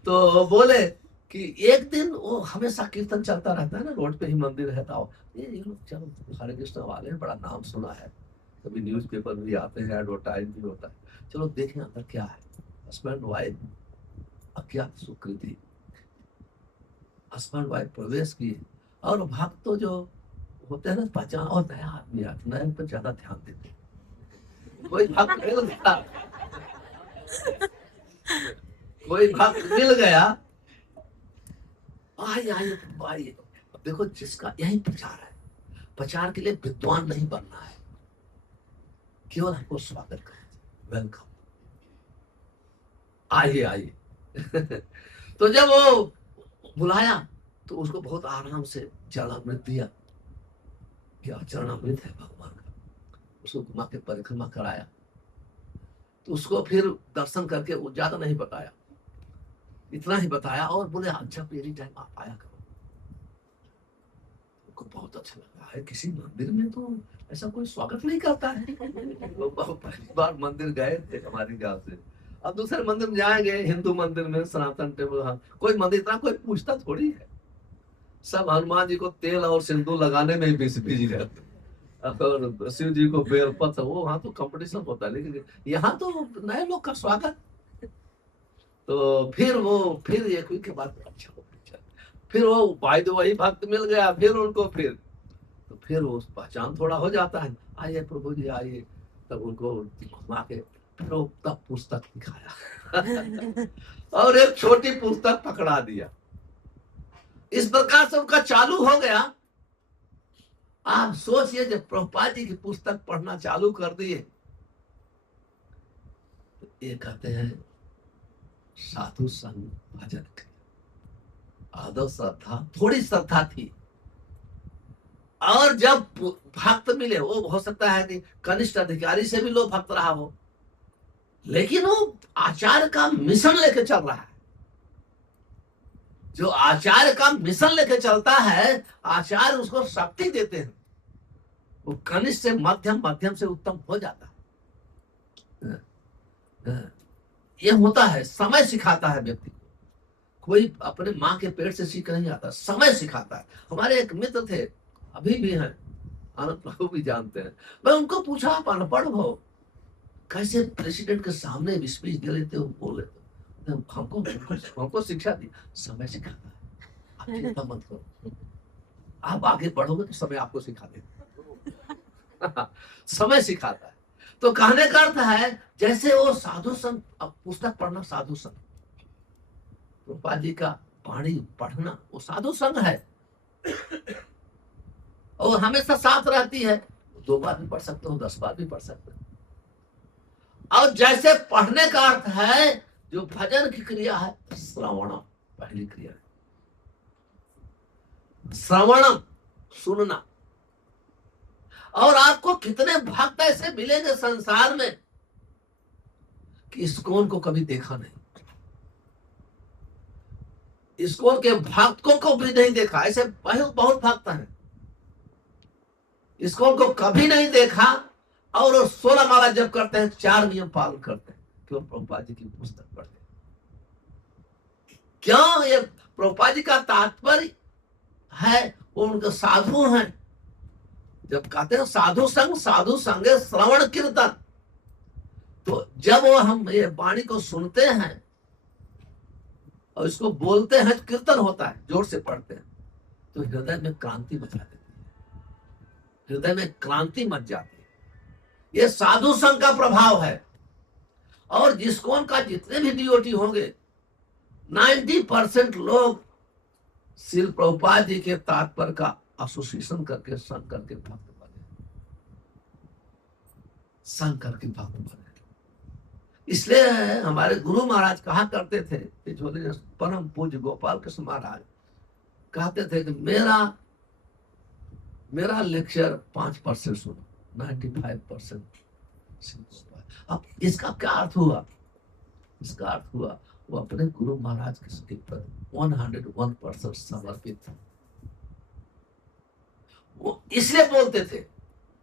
तो बोले कि एक दिन वो हमेशा कीर्तन चलता रहता है ना, रोड पे ही मंदिर रहता हो, ये लोग चलो हरे कृष्ण वाले हैं, बड़ा नाम सुना है, कभी न्यूज़पेपर भी आते हैं, एडवर्टाइज भी होता है, चलो देखें अंदर क्या है। हस्बैंड वाइफ अज्ञात सुकृति, हस्बैंड वाइफ प्रवेश किए, और भक्त तो जो होते हैं ना पहचान, और नया आदमी नए पर ज्यादा ध्यान देते, कोई भक्त मिल गया, कोई भक्त मिल गया, आइए देखो, जिसका यही प्रचार है, प्रचार के लिए विद्वान नहीं बनना है, केवल हमको स्वागत करना, वेलकम, आइए। तो जब वो बुलाया तो उसको बहुत आराम से चरणामृत दिया, क्या चरणामृत है भगवान का, उसको घुमा के परिक्रमा कराया, तो उसको फिर दर्शन करके वो ज्यादा नहीं बताया, इतना ही बताया, और बोले अच्छा एनी टाइम आप आया करो। उनको बहुत अच्छा लगा है, किसी मंदिर में तो ऐसा कोई स्वागत नहीं करता है। वो पहली बार मंदिर गए थे हमारी गांव से, अब दूसरे मंदिर में जाएंगे, हिंदू मंदिर में, सनातन टेम्पल, हाँ कोई मंदिर इतना कोई पूछता थोड़ी है, सब हनुमान जी को तेल और सिंदूर लगाने में ही बिजी रहते हैं। और शिव जी को बेलपत्र, वो वहां तो कंपटीशन होता है, लेकिन यहाँ तो नए लोग का स्वागत। तो फिर एक वीक के बाद अच्छा हो, फिर वो भाई तो वही भक्त मिल गया, फिर उनको फिर वो पहचान थोड़ा हो जाता है, आइए प्रभु जी आइए। तब उनको घुमा के फिर वो तब पुस्तक दिखाया और एक छोटी पुस्तक पकड़ा दिया। इस प्रकार से उनका चालू हो गया। आप सोचिए, जब प्रभुपाद जी की पुस्तक पढ़ना चालू कर दिए, तो ये कहते हैं साधु संग भजन, आदर श्रद्धा, थोड़ी श्रद्धा थी। और जब भक्त मिले, वो हो सकता है कि कनिष्ठ अधिकारी से भी लो भक्त रहा हो, लेकिन वो आचार्य का मिशन लेके चल रहा है। जो आचार्य का मिशन लेके चलता है, आचार्य उसको शक्ति देते हैं, वो कनिष्ठ से मध्यम, मध्यम से उत्तम हो जाता है। ये होता है, समय सिखाता है व्यक्ति को। कोई अपने माँ के पेट से सीख नहीं आता, समय सिखाता है। हमारे एक मित्र थे, अभी भी हैं, आनंद प्रभु भी जानते हैं। मैं उनको पूछा, आप अनपढ़ हो, कैसे प्रेसिडेंट के सामने स्पीच दे लेते हो, बोल लेते हो? हमको शिक्षा दी, समय सिखाता है। आप चिंता मत करो, आप आगे बढ़ोगे तो समय आपको सिखा देगा। समय सिखाता है। तो कहने का अर्थ है, जैसे वो साधु संग, अब पुस्तक पढ़ना साधु संग, प्रभुपाद जी का वाणी पढ़ना वो साधु संग है, और हमेशा साथ रहती है। 2 बार भी पढ़ सकते हो, 10 बार भी पढ़ सकते हो। और जैसे पढ़ने का अर्थ है, जो भजन की क्रिया है, श्रवणम पहली क्रिया है। श्रवणम सुनना। और आपको कितने भक्त ऐसे मिलेंगे संसार में कि इस्कॉन को कभी देखा नहीं, इस्कॉन के भक्तों को भी नहीं देखा। ऐसे बहुत भक्त हैं, इस्कॉन को कभी नहीं देखा, और 16 माला जप करते हैं, 4 नियम पालन करते हैं, क्यों? प्रभुपाद जी की पुस्तक पढ़ते हैं। क्यों? ये प्रभुपाद जी का तात्पर्य है, वो उनके साधु हैं। जब कहते हैं साधु संगे श्रवण कीर्तन, तो जब वो हम ये वाणी को सुनते हैं और इसको बोलते हैं, कीर्तन होता है, जोर से पढ़ते हैं, तो हृदय में क्रांति मचा देती है, हृदय में क्रांति मच जाती है। ये साधु संघ का प्रभाव है। और जिसकोन का जितने भी डिओटी होंगे, 90% लोग श्रील प्रभुपाद जी के तात्पर्य का एसोसिएशन करके, संग करके भक्त बने, संग करके भक्त बने। इसलिए हमारे गुरु महाराज कहा करते थे, परम पूज्य गोपाल कृष्ण महाराज कहते थे कि मेरा लेक्चर 5% सुनो, 95% अब इसका क्या अर्थ हुआ? इसका अर्थ हुआ वो अपने गुरु महाराज के प्रति 101% समर्पित था। वो इसलिए बोलते थे,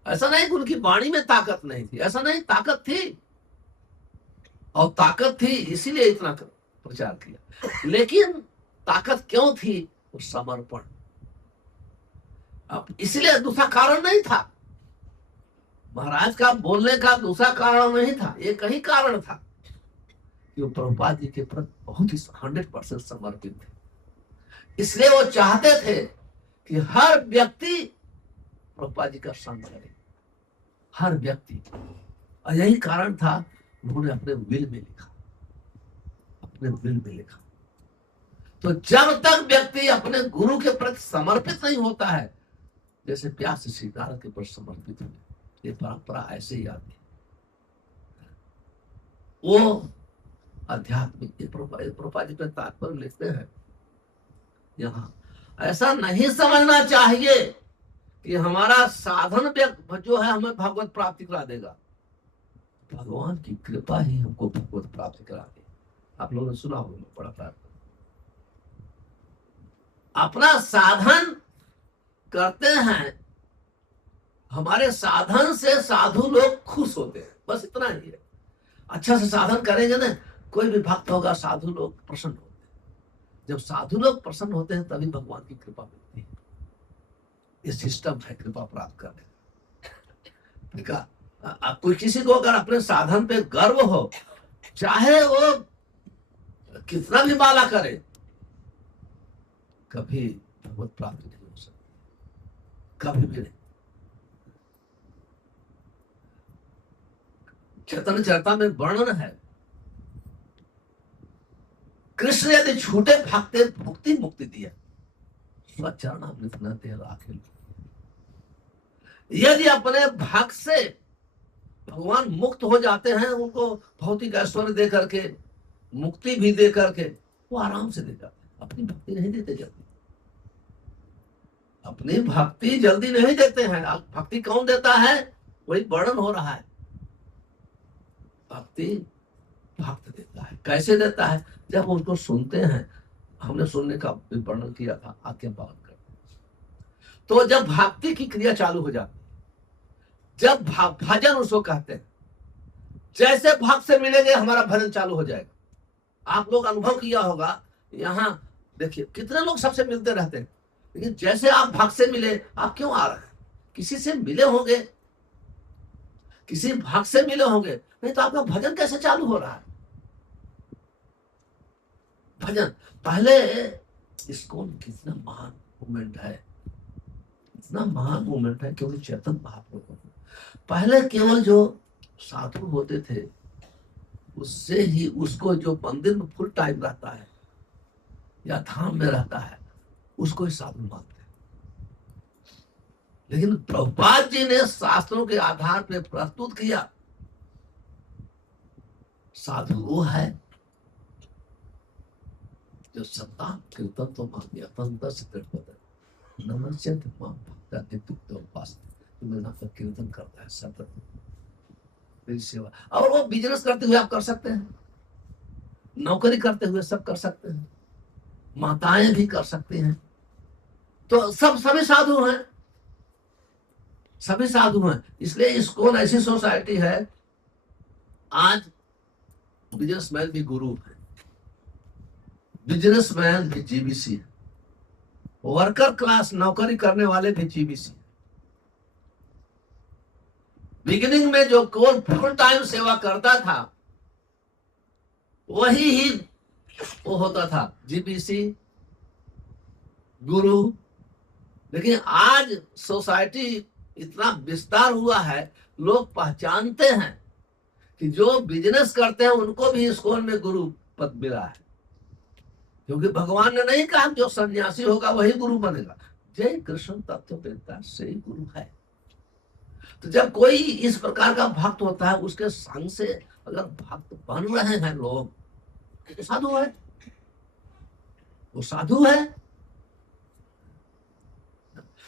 ऐसा नहीं कि उनकी वाणी में ताकत नहीं थी, ऐसा नहीं, ताकत थी, और ताकत थी इसीलिए इतना प्रचार किया। लेकिन ताकत क्यों थी? वो समर्पण। अब इसलिए दूसरा कारण नहीं था, महाराज का बोलने का दूसरा कारण नहीं था, एक ही कारण था कि वो प्रभुपाद जी के प्रति बहुत ही 100% समर्पित थे। इसलिए वो चाहते थे कि हर व्यक्ति प्रभुपाद जी का संग करे, हर व्यक्ति। और यही कारण था उन्होंने अपने विल में लिखा, अपने विल में लिखा। तो जब तक व्यक्ति अपने गुरु के प्रति समर्पित नहीं होता है, जैसे प्यास से सीतारा के प्रति समर्पित हुए, ये परंपरा ऐसे ही आती है। वो आध्यात्मिक प्रभुपाद जी पे तात्पर्य लिखते हैं यहाँ, ऐसा नहीं समझना चाहिए कि हमारा साधन जो है हमें भगवत प्राप्ति करा देगा। भगवान की कृपा ही हमको भगवत प्राप्ति करा दे। आप लोगों ने सुना होगा, बड़ा प्रार्थना, अपना साधन करते हैं, हमारे साधन से साधु लोग खुश होते हैं, बस इतना ही है। अच्छा से साधन करेंगे ना, कोई भी भक्त होगा, साधु लोग प्रसन्न होते हैं। जब साधु लोग प्रसन्न होते हैं तभी भगवान की कृपा मिलती है। ये सिस्टम है कृपा प्राप्त करने का। कोई किसी को अगर अपने साधन पे गर्व हो, चाहे वो कितना भी माला करे, कभी भगवत प्राप्ति नहीं हो सकती, कभी भी नहीं। चैतन्य चरितामृत में वर्णन है, कृष्ण यदि छूटे भागते भुक्ति मुक्ति दिया, स्वचरणामृत न दे राखे। यदि अपने भाग से भगवान मुक्त हो जाते हैं, उनको भौतिक ऐश्वर्य दे करके, मुक्ति भी दे करके, वो आराम से दे जाते हैं। अपनी भक्ति नहीं देते जल्दी, अपनी भक्ति जल्दी नहीं देते हैं। भक्ति कौन देता है? वही वर्णन हो रहा है। भक्ति भक्त देता है। कैसे देता है? जब उसको सुनते हैं, हमने सुनने का वर्णन किया था, आज्ञा पालन करते हैं। तो जब भक्ति की क्रिया चालू हो जाती है, जब भजन उसको कहते हैं, जैसे भक्त से मिलेंगे हमारा भजन चालू हो जाएगा। आप लोग अनुभव किया होगा, यहाँ देखिए कितने लोग सबसे मिलते रहते हैं, लेकिन जैसे आप भक्त से मिले, आप क्यों आ रहे हैं? किसी से मिले होंगे, किसी भक्त से मिले होंगे, नहीं तो आपका भजन कैसे चालू हो रहा है? भजन पहले इसको कितना महान मूवमेंट है, इतना महान मूवमेंट है, क्योंकि चैतन्य महाप्रभु पहले केवल जो साधु होते थे उससे ही, उसको जो मंदिर में फुल टाइम रहता है या धाम में रहता है, उसको ही साधु मानते हैं। लेकिन प्रभुपाद जी ने शास्त्रों के आधार पर प्रस्तुत किया, साधु वो है जो सत्ता कीर्तन तो मांगे अतंत नमस्यत मां भक्ता नित्युक्त उपास, तुम्हें ना कीर्तन करता है सतत मेरी सेवा। और वो बिजनेस करते हुए आप कर सकते हैं, नौकरी करते हुए सब कर सकते हैं, माताएं भी कर सकती हैं। तो सभी साधु हैं, सभी साधु हैं। इसलिए इस्कॉन ऐसी सोसाइटी है, आज बिजनेसमैन भी गुरु है, बिजनेसमैन भी जीबीसी है, वर्कर क्लास नौकरी करने वाले भी जीबीसी। बिगिनिंग में जो कोई फुल टाइम सेवा करता था वही ही वो होता था जीबीसी गुरु। लेकिन आज सोसाइटी इतना विस्तार हुआ है, लोग पहचानते हैं कि जो बिजनेस करते हैं उनको भी इस्कॉन में गुरु पद मिला है, क्योंकि भगवान ने नहीं कहा जो सन्यासी होगा वही गुरु बनेगा। जय कृष्ण तत्ववेत्ता से ही गुरु है। तो जब कोई इस प्रकार का भक्त होता है, उसके संग से अगर भक्त बन रहे हैं लोग, तो साधु है, वो साधु है।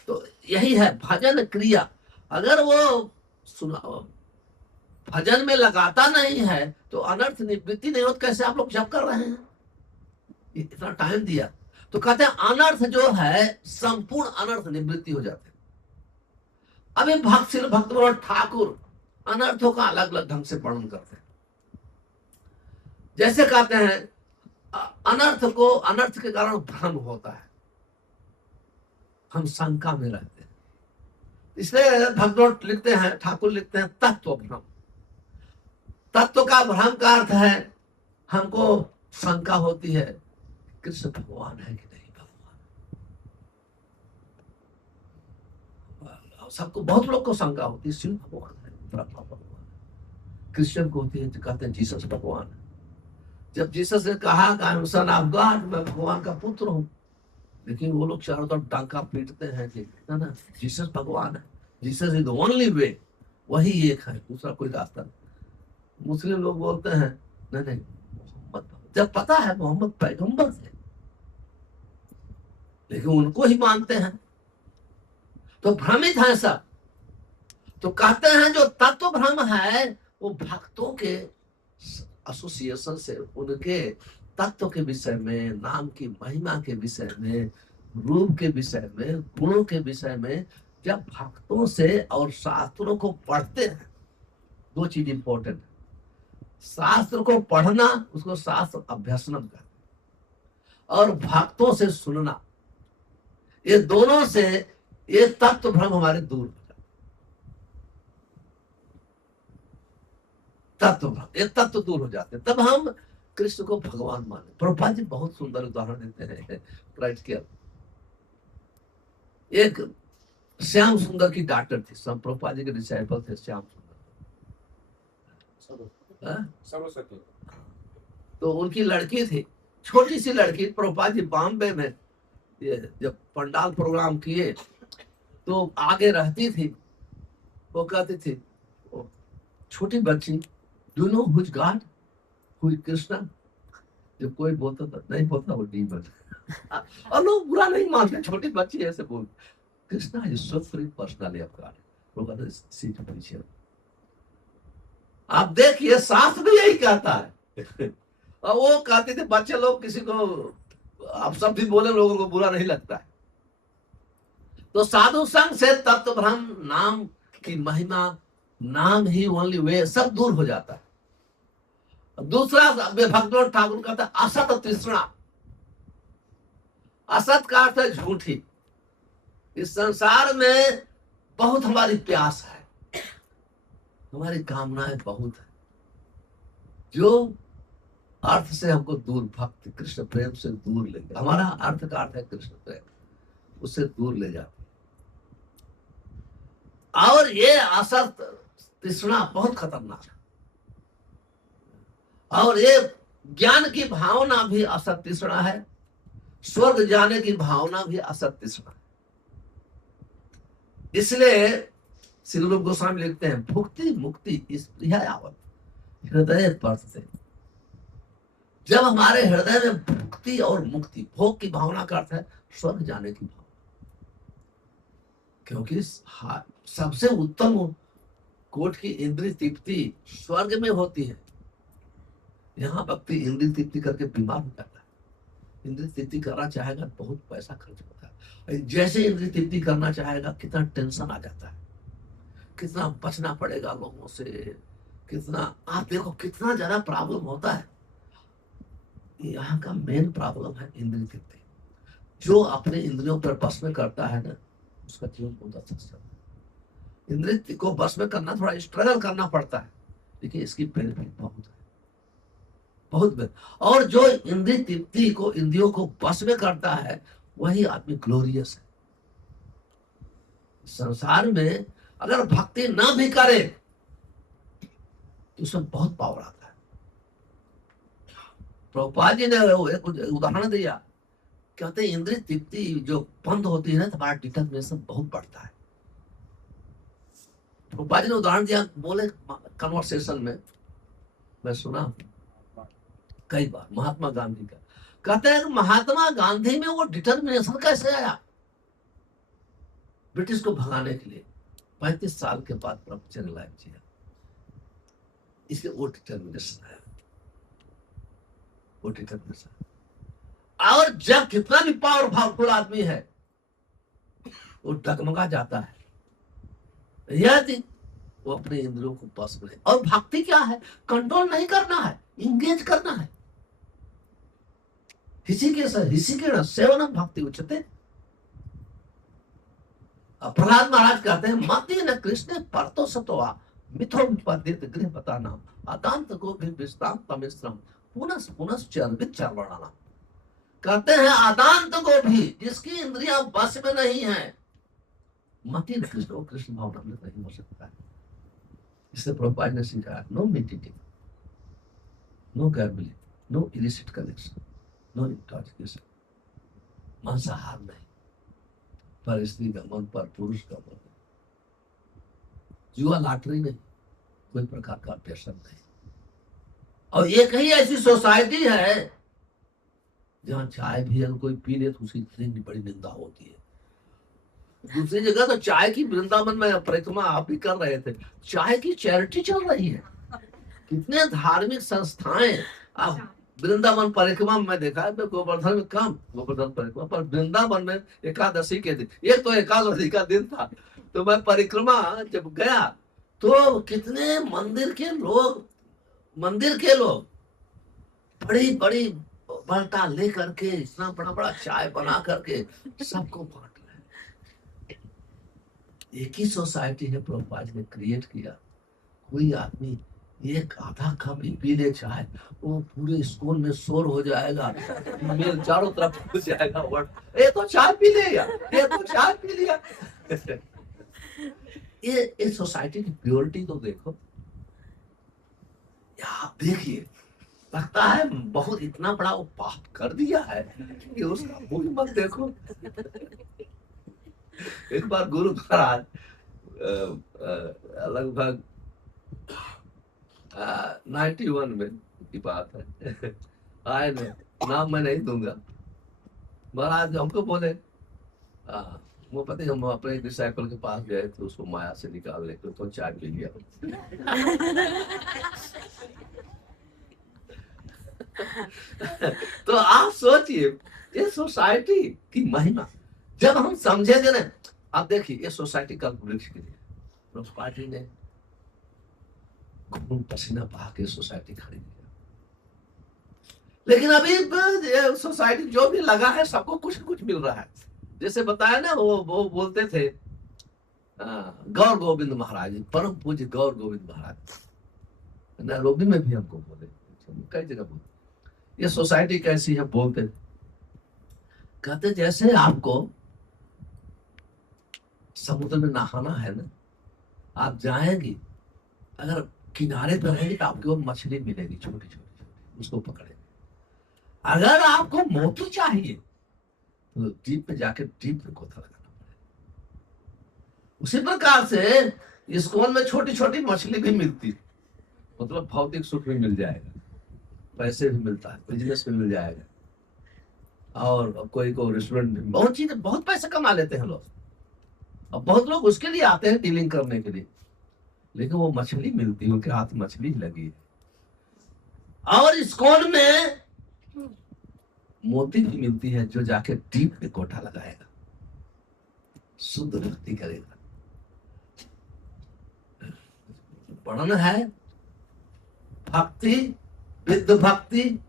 तो यही है भजन क्रिया। अगर वो भजन में लगाता नहीं है तो अनर्थ निवृत्ति नहीं होती। कैसे आप लोग जप कर रहे हैं, इतना टाइम दिया, तो कहते हैं अनर्थ जो है संपूर्ण अनर्थ निवृत्ति हो जाते हैं। अभी भक्त श्री भक्तवृंद ठाकुर अनर्थों का अलग अलग ढंग से वर्णन करते हैं। जैसे कहते हैं अनर्थ के कारण भ्रम होता है, हम शंका में रहते हैं। इसलिए भक्तवृंद लिखते हैं, ठाकुर लिखते हैं तत्व भ्रम। तत्व का भ्रम का अर्थ है हमको शंका होती है, कृष्ण भगवान है कि नहीं भगवान। सबको, बहुत लोग को शंका होती है शिव भगवान है, ब्रह्मा भगवान है। क्रिश्चियन को होती है तो कहते हैं जीसस भगवान है। जब जीसस ने कहा कि I am son of God, मैं भगवान का पुत्र हूं, लेकिन वो लोग चारों तरफ डांका पीटते हैं कि ना जीसस भगवान है, Jesus is the only way, वही एक है, दूसरा कोई रास्ता नहीं। मुस्लिम लोग बोलते हैं नहीं मोहम्मद, जब पता है मोहम्मद पैगंबर थे, लेकिन उनको ही मानते हैं, तो भ्रमित है सब। तो कहते हैं जो तत्व भ्रम है वो भक्तों के एसोसिएशन से, उनके तत्व के विषय में, नाम की महिमा के विषय में, रूप के विषय में, गुणों के विषय में, जब भक्तों से और शास्त्रों को पढ़ते हैं, दो चीज इंपॉर्टेंट है। शास्त्र को पढ़ना, उसको शास्त्र अभ्यसनम कहते हैं, और भक्तों से सुनना, ये दोनों से ये तत्व भ्रम हमारे दूर हो जाते। तत्व भ्रम, ये तत्व दूर हो जाते, तब हम कृष्ण को भगवान माने। प्रभुपाद जी बहुत सुंदर उदाहरण देते हैं प्रैक्टिकल। एक श्याम सुंदर की डॉक्टर थी, प्रभुपाद जी के डिसाइपल थे श्याम सुंदर। हाँ? सरस्वती। तो उनकी लड़की थी, छोटी सी लड़की। प्रभुपाद जी बॉम्बे में ये जब पंडाल प्रोग्राम किए तो आगे रहती थी। वो कहती थी, वो छोटी बच्ची, do know who's God, who's Krishna. जब कोई बोलता था, नहीं बोलता वो डीमन। और लोग बुरा नहीं मानते, छोटी बच्ची ऐसे बोल, Krishna is suffering personally of God. वो कहते सीट पीछे। आप देखिए शास्त्र भी यही कहता है। और वो कहते थे बच्चे लोग, किसी को आप सब भी बोले लोगों को बुरा नहीं लगता है। तो साधु संग से तत्व भ्रम, नाम की महिमा, नाम ही ओनली वे, सब दूर हो जाता है। दूसरा भक्तों ठाकुर कहता है असत तृष्णा। असत का अर्थ है झूठी। इस संसार में बहुत हमारी प्यास है, हमारी कामनाएं बहुत है, जो अर्थ से हमको दूर, भक्ति कृष्ण प्रेम से दूर ले गया। हमारा अर्थ का अर्थ है कृष्ण प्रेम, उससे दूर ले जाते। और ये असत तृष्णा बहुत खतरनाक है। और ये ज्ञान की भावना भी असत तृष्णा है, स्वर्ग जाने की भावना भी असत तृष्णा है। इसलिए श्री रूप गोस्वामी लिखते हैं, भुक्ति मुक्ति इस आवत हृदय पर से। जब हमारे हृदय में भुक्ति और मुक्ति, भोग की भावना का अर्थ है स्वर्ग जाने की भावना, क्योंकि सबसे उत्तम कोट की इंद्रिय तृप्ति स्वर्ग में होती है। यहाँ व्यक्ति इंद्रिय तृप्ति करके बीमार हो जाता है। इंद्रिय तृप्ति करना चाहेगा बहुत पैसा खर्च होता है, जैसे इंद्रिय तृप्ति करना चाहेगा कितना टेंशन आ जाता है, कितना बचना पड़ेगा लोगों से, कितना, आप देखो कितना ज्यादा प्रॉब्लम होता है। यहाँ का मेन प्रॉब्लम है इंद्रिय तृप्ति। जो अपने इंद्रियों पर बस में करता है ना, उसका जीवन बहुत अच्छा चलता है। इंद्रिय को बस में करना थोड़ा स्ट्रगल करना पड़ता है, लेकिन इसकी बेनिफिट बहुत है, बहुत बेनिफिट। और जो इंद्रिय तृप्ति को, इंद्रियों को बस में करता है, वही आदमी ग्लोरियस है। संसार में अगर भक्ति ना भी करे तो उसमें बहुत पावर आता है। प्रभुपाद जी ने एक उदाहरण दिया, कहते हैं इंद्रिय तृप्ति जो बंद होती है ना, तुम्हारा डिटर्मिनेशन बहुत बढ़ता है। प्रभुपाद जी ने उदाहरण दिया, बोले कन्वर्सेशन में मैं सुना कई बार, महात्मा गांधी का। कहते हैं महात्मा गांधी में वो डिटर्मिनेशन कैसे आया ब्रिटिश को भगाने के लिए। 35 साल के बाद ब्रह्मचर्य लाइफ जिया, इसके वो डिटर्मिनेशन है, वो डिटर्मिनेशन। और जब कितना भी पावरफुल आदमी है वो डगमगा जाता है, यदि वो अपने इंद्रियों को बस में। और भक्ति क्या है? कंट्रोल नहीं करना है, इंगेज करना है। ऋषिकेण सेवनम भक्ति उच्यते। प्रहलाद महाराज कहते हैं, मति न कृष्ण परतो सतोआ मिथो विपद्यते गृह पता नाम अकांत को भी विस्तांत तमिश्रम पुनः पुनः चर्वित चर्वणानाम। कहते हैं आदांत को भी, जिसकी इंद्रियां बस में नहीं है, मति न कृष्ण, कृष्ण भावना में नहीं हो सकता है। इससे प्रभुपाद ने सिखाया, no meeting, no gambling, no illicit collection, no intoxication, मांसाहार नहीं, पर स्त्री का मन, पर पुरुष का मन, जुआ लॉटरी नहीं, कोई प्रकार का व्यसन नहीं। और एक ही ऐसी सोसाइटी है जहां चाय भी अगर कोई पी ले तो उसकी इतनी बड़ी निंदा होती है। दूसरी जगह तो चाय की, वृंदावन में परिक्रमा आप भी कर रहे थे, चाय की चैरिटी चल रही है। कितने धार्मिक संस्थाएं, आप वृंदावन परिक्रमा में देखा है, गोवर्धन में कम, गोवर्धन परिक्रमा पर वृंदावन में एकादशी के दिन, एक तो एकादशी का दिन था, तो मैं परिक्रमा जब गया तो कितने मंदिर के लोग बड़ी बड़ी पलटा ले करके इतना बड़ा बड़ा चाय बना करके सबको बांट रहे। एक ही सोसाइटी है प्रभुपाद जी ने क्रिएट किया। कोई आदमी एक आधा कप ही पी ले चाय, वो पूरे स्कूल में शोर हो जाएगा, मेल चारों तरफ हो जाएगा, वर्ड ये तो चाय पी लिया, ये तो चाय पी लिया। ये सोसाइटी की प्योरिटी तो देखो। आप देखिए, लगता है बहुत इतना बड़ा वो पाप कर दिया है कि उसका मुंह मत देखो। एक बार गुरु महाराज लगभग 91 में की बात है, आए ने, नाम मैं नहीं दूंगा, महाराज हमको बोले वो पता है, हम अपने डिसाइपल के पास गए तो उसको माया से निकाल लेके तो चाय पी लिया। तो आप सोचिए ये सोसाइटी की महिमा जब हम समझेंगे ना। आप देखिए ये सोसाइटी कल वृक्ष के लिए पार्टी ने खून पसीना बहा के सोसाइटी खड़ी किया, लेकिन अभी सोसाइटी जो भी लगा है सबको कुछ कुछ मिल रहा है। जैसे बताया ना, वो बोलते थे गौर गोविंद महाराज, परम पूज्य गौर गोविंद महाराज नैरोबी में भी हमको बोले, कई जगह बोले ये सोसाइटी कैसी है, बोलते कहते जैसे आपको समुद्र में नहाना है ना, आप जाएंगे अगर किनारे पर रहेंगे तो आपको मछली मिलेगी छोटी छोटी, उसको पकड़ेंगे। अगर आपको मोती चाहिए तो डीप में जाके डीप में गोता लगाना पड़ेगा। उसी प्रकार से इस्कॉन में छोटी छोटी मछली भी मिलती, मतलब भौतिक सुख भी मिल जाएगा, पैसे भी मिलता है, बिजनेस भी मिल जाएगा, और कोई को रेस्टोरेंट में बहुत चीजें, बहुत पैसे कमा लेते हैं लोग, और बहुत लोग उसके लिए आते हैं डीलिंग करने के लिए, लेकिन वो मछली मिलती है, उनके हाथ मछली लगी है। और इस्कॉन में मोती भी मिलती है, जो जाके डीप में कोठा लगाएगा, शुद्ध भक्ति करेगा। वर्णन है भक्ति, विद्ध भक्ति,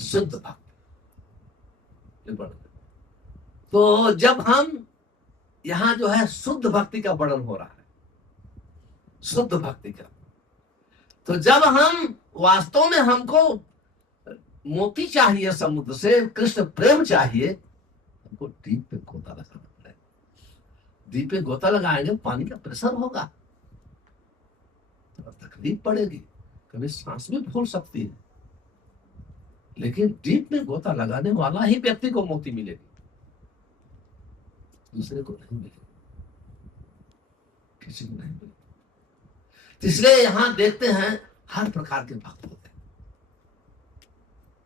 शुद्ध भक्ति। तो जब हम यहां जो है शुद्ध भक्ति का वर्णन हो रहा है, शुद्ध भक्ति का, तो जब हम वास्तव में हमको मोती चाहिए समुद्र से, कृष्ण प्रेम चाहिए, हमको डीप पे गोता लगाना पड़ेगा। डीप पे गोता लगाएंगे पानी का प्रेशर होगा, तो तकलीफ पड़ेगी, कभी सांस भी फूल सकती है, लेकिन डीप में गोता लगाने वाला ही व्यक्ति को मोती मिलेगी, दूसरे को नहीं मिलेगी, किसी को नहीं मिलेगी। इसलिए यहां देखते हैं हर प्रकार के भक्त होते हैं,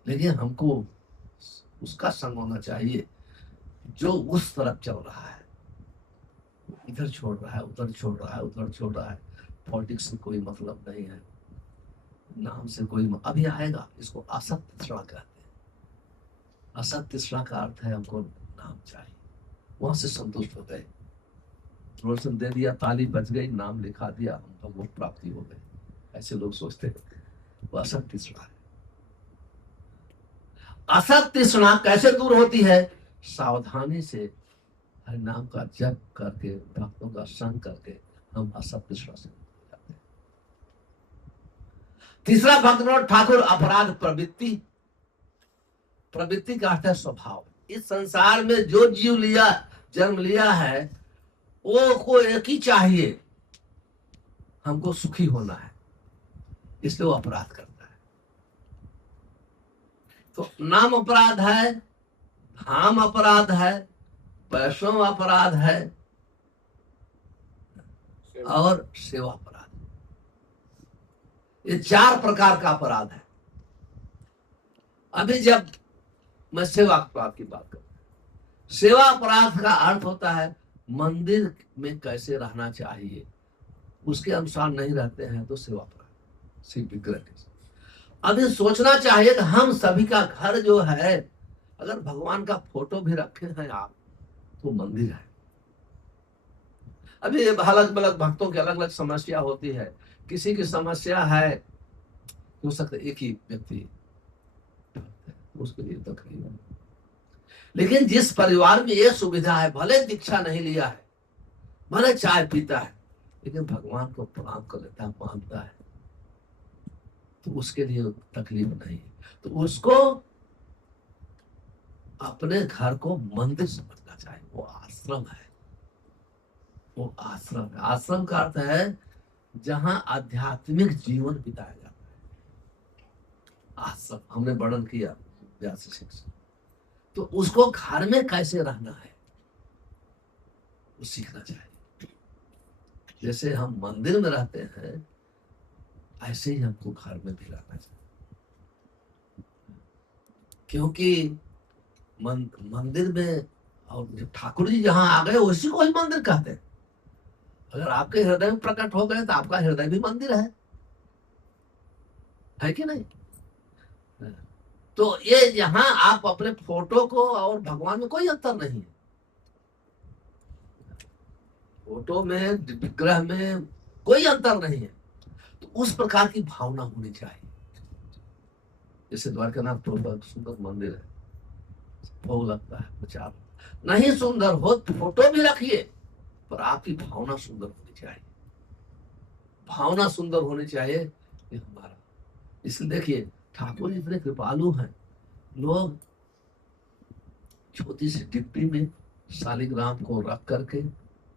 लेकिन हमको उसका संग होना चाहिए जो उस तरफ चल रहा है, इधर छोड़ रहा है, उधर छोड़ रहा है, उधर छोड़ रहा है। पॉलिटिक्स से कोई मतलब नहीं है, नाम से कोई अभी आएगा, इसको असत्य तृष्णा कहते हैं। असत्य तृष्णा का अर्थ है हमको नाम चाहिए, वहां से संतुष्ट हो गए, रोशन दे दिया, ताली बज गई, नाम लिखा दिया, हमको वो प्राप्ति हो गई, ऐसे लोग सोचते हैं। वो असत्य तृष्णा है। असत्य तृष्णा कैसे दूर होती है? सावधानी से हरि नाम का जप करके, भक्तों का संग करके हम असत्य तृष्णा से दूर हो जाते हैं। तीसरा भक्त विनोद ठाकुर, अपराध प्रवृत्ति। प्रवृत्ति का अर्थ है स्वभाव। इस संसार में जो जीव लिया, जन्म लिया है, वो को एक ही चाहिए, हमको सुखी होना है, इसलिए वो अपराध करता है। तो नाम अपराध है, धाम अपराध है, वैष्णव अपराध है, और सेवा अपराध। ये 4 प्रकार का अपराध है। अभी जब मैं सेवा अपराध की बात करूं, सेवा अपराध का अर्थ होता है मंदिर में कैसे रहना चाहिए, उसके अनुसार नहीं रहते हैं तो सेवा अपराध, शिव विग्रह के। अभी सोचना चाहिए कि हम सभी का घर जो है, अगर भगवान का फोटो भी रखे हैं आप, तो मंदिर है। अभी अलग अलग भक्तों की अलग अलग समस्या होती है। किसी की समस्या है, हो सकता है एक ही व्यक्ति, उसके लिए तकलीफ है। लेकिन जिस परिवार में ये सुविधा है, भले दीक्षा नहीं लिया है, भले चाय पीता है, लेकिन भगवान को प्रणाम कर लेता है, मानता है, तो उसके लिए तकलीफ नहीं है। तो उसको अपने घर को मंदिर समझना चाहिए। वो आश्रम है, वो आश्रम है। आश्रम का अर्थ है जहां आध्यात्मिक जीवन बिताया जाता है। आश्रम हमने वर्णन किया व्यास शिक्षा। तो उसको घर में कैसे रहना है वो सीखना चाहिए। जैसे हम मंदिर में रहते हैं, ऐसे ही हमको घर में भी रहना चाहिए। क्योंकि मंदिर में, और जब ठाकुर जी जहां आ गए उसी को ही मंदिर कहते हैं। अगर आपके हृदय में प्रकट हो गए तो आपका हृदय भी मंदिर है कि नहीं? तो ये यहाँ आप अपने फोटो को और भगवान में कोई अंतर नहीं है। फोटो में, विग्रह में कोई अंतर नहीं है। तो उस प्रकार की भावना होनी चाहिए। जैसे द्वारकानाथ प्रभु सुंदर मंदिर है, वो लगता है विचार नहीं सुंदर हो, फोटो भी रखिए, पर आपकी भावना सुंदर होनी चाहिए। भावना सुंदर होनी चाहिए ये हमारा। इसलिए देखिए ठाकुर जी इतने कृपालु हैं। लोग छोटी सी डिब्बी में शालिग्राम को रख करके,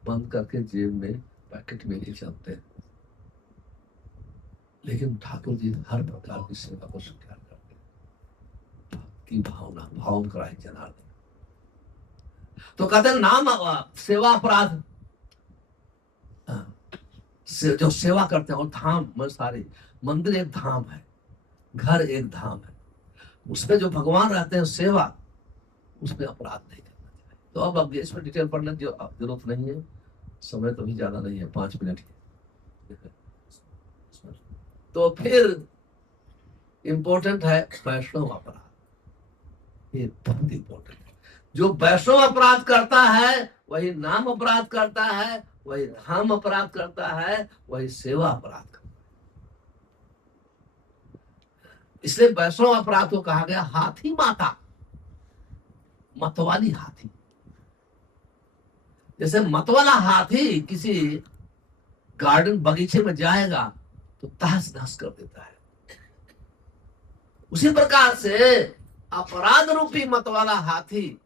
बंद करके, जेब में, पैकेट में ले चलते हैं। लेकिन ठाकुर जी हर प्रकार की सेवा को स्वीकार करते हैं। की भावना, भाव कराए जनार्दन। तो कहते हैं नाम सेवा अपराध, जो सेवा करते हैं। और धाम में सारे मंदिर एक धाम है, घर एक धाम है, उसमें जो भगवान रहते हैं, सेवा, उसमें अपराध नहीं करना चाहिए। तो अब इसमें डिटेल पढ़ने की जरूरत नहीं है, समय तो भी ज्यादा नहीं है, 5 मिनट ही। तो फिर इंपॉर्टेंट है वैष्णव अपराध। ये बहुत इंपॉर्टेंट है। जो वैष्णव अपराध करता है वही नाम अपराध करता है, वही धाम अपराध करता है, वही सेवा अपराध करता है। इसलिए वैष्णव अपराध को कहा गया हाथी माता, मतवाली हाथी। जैसे मतवाला हाथी किसी गार्डन बगीचे में जाएगा तो तहस नहस कर देता है, उसी प्रकार से अपराध रूपी मतवाला हाथी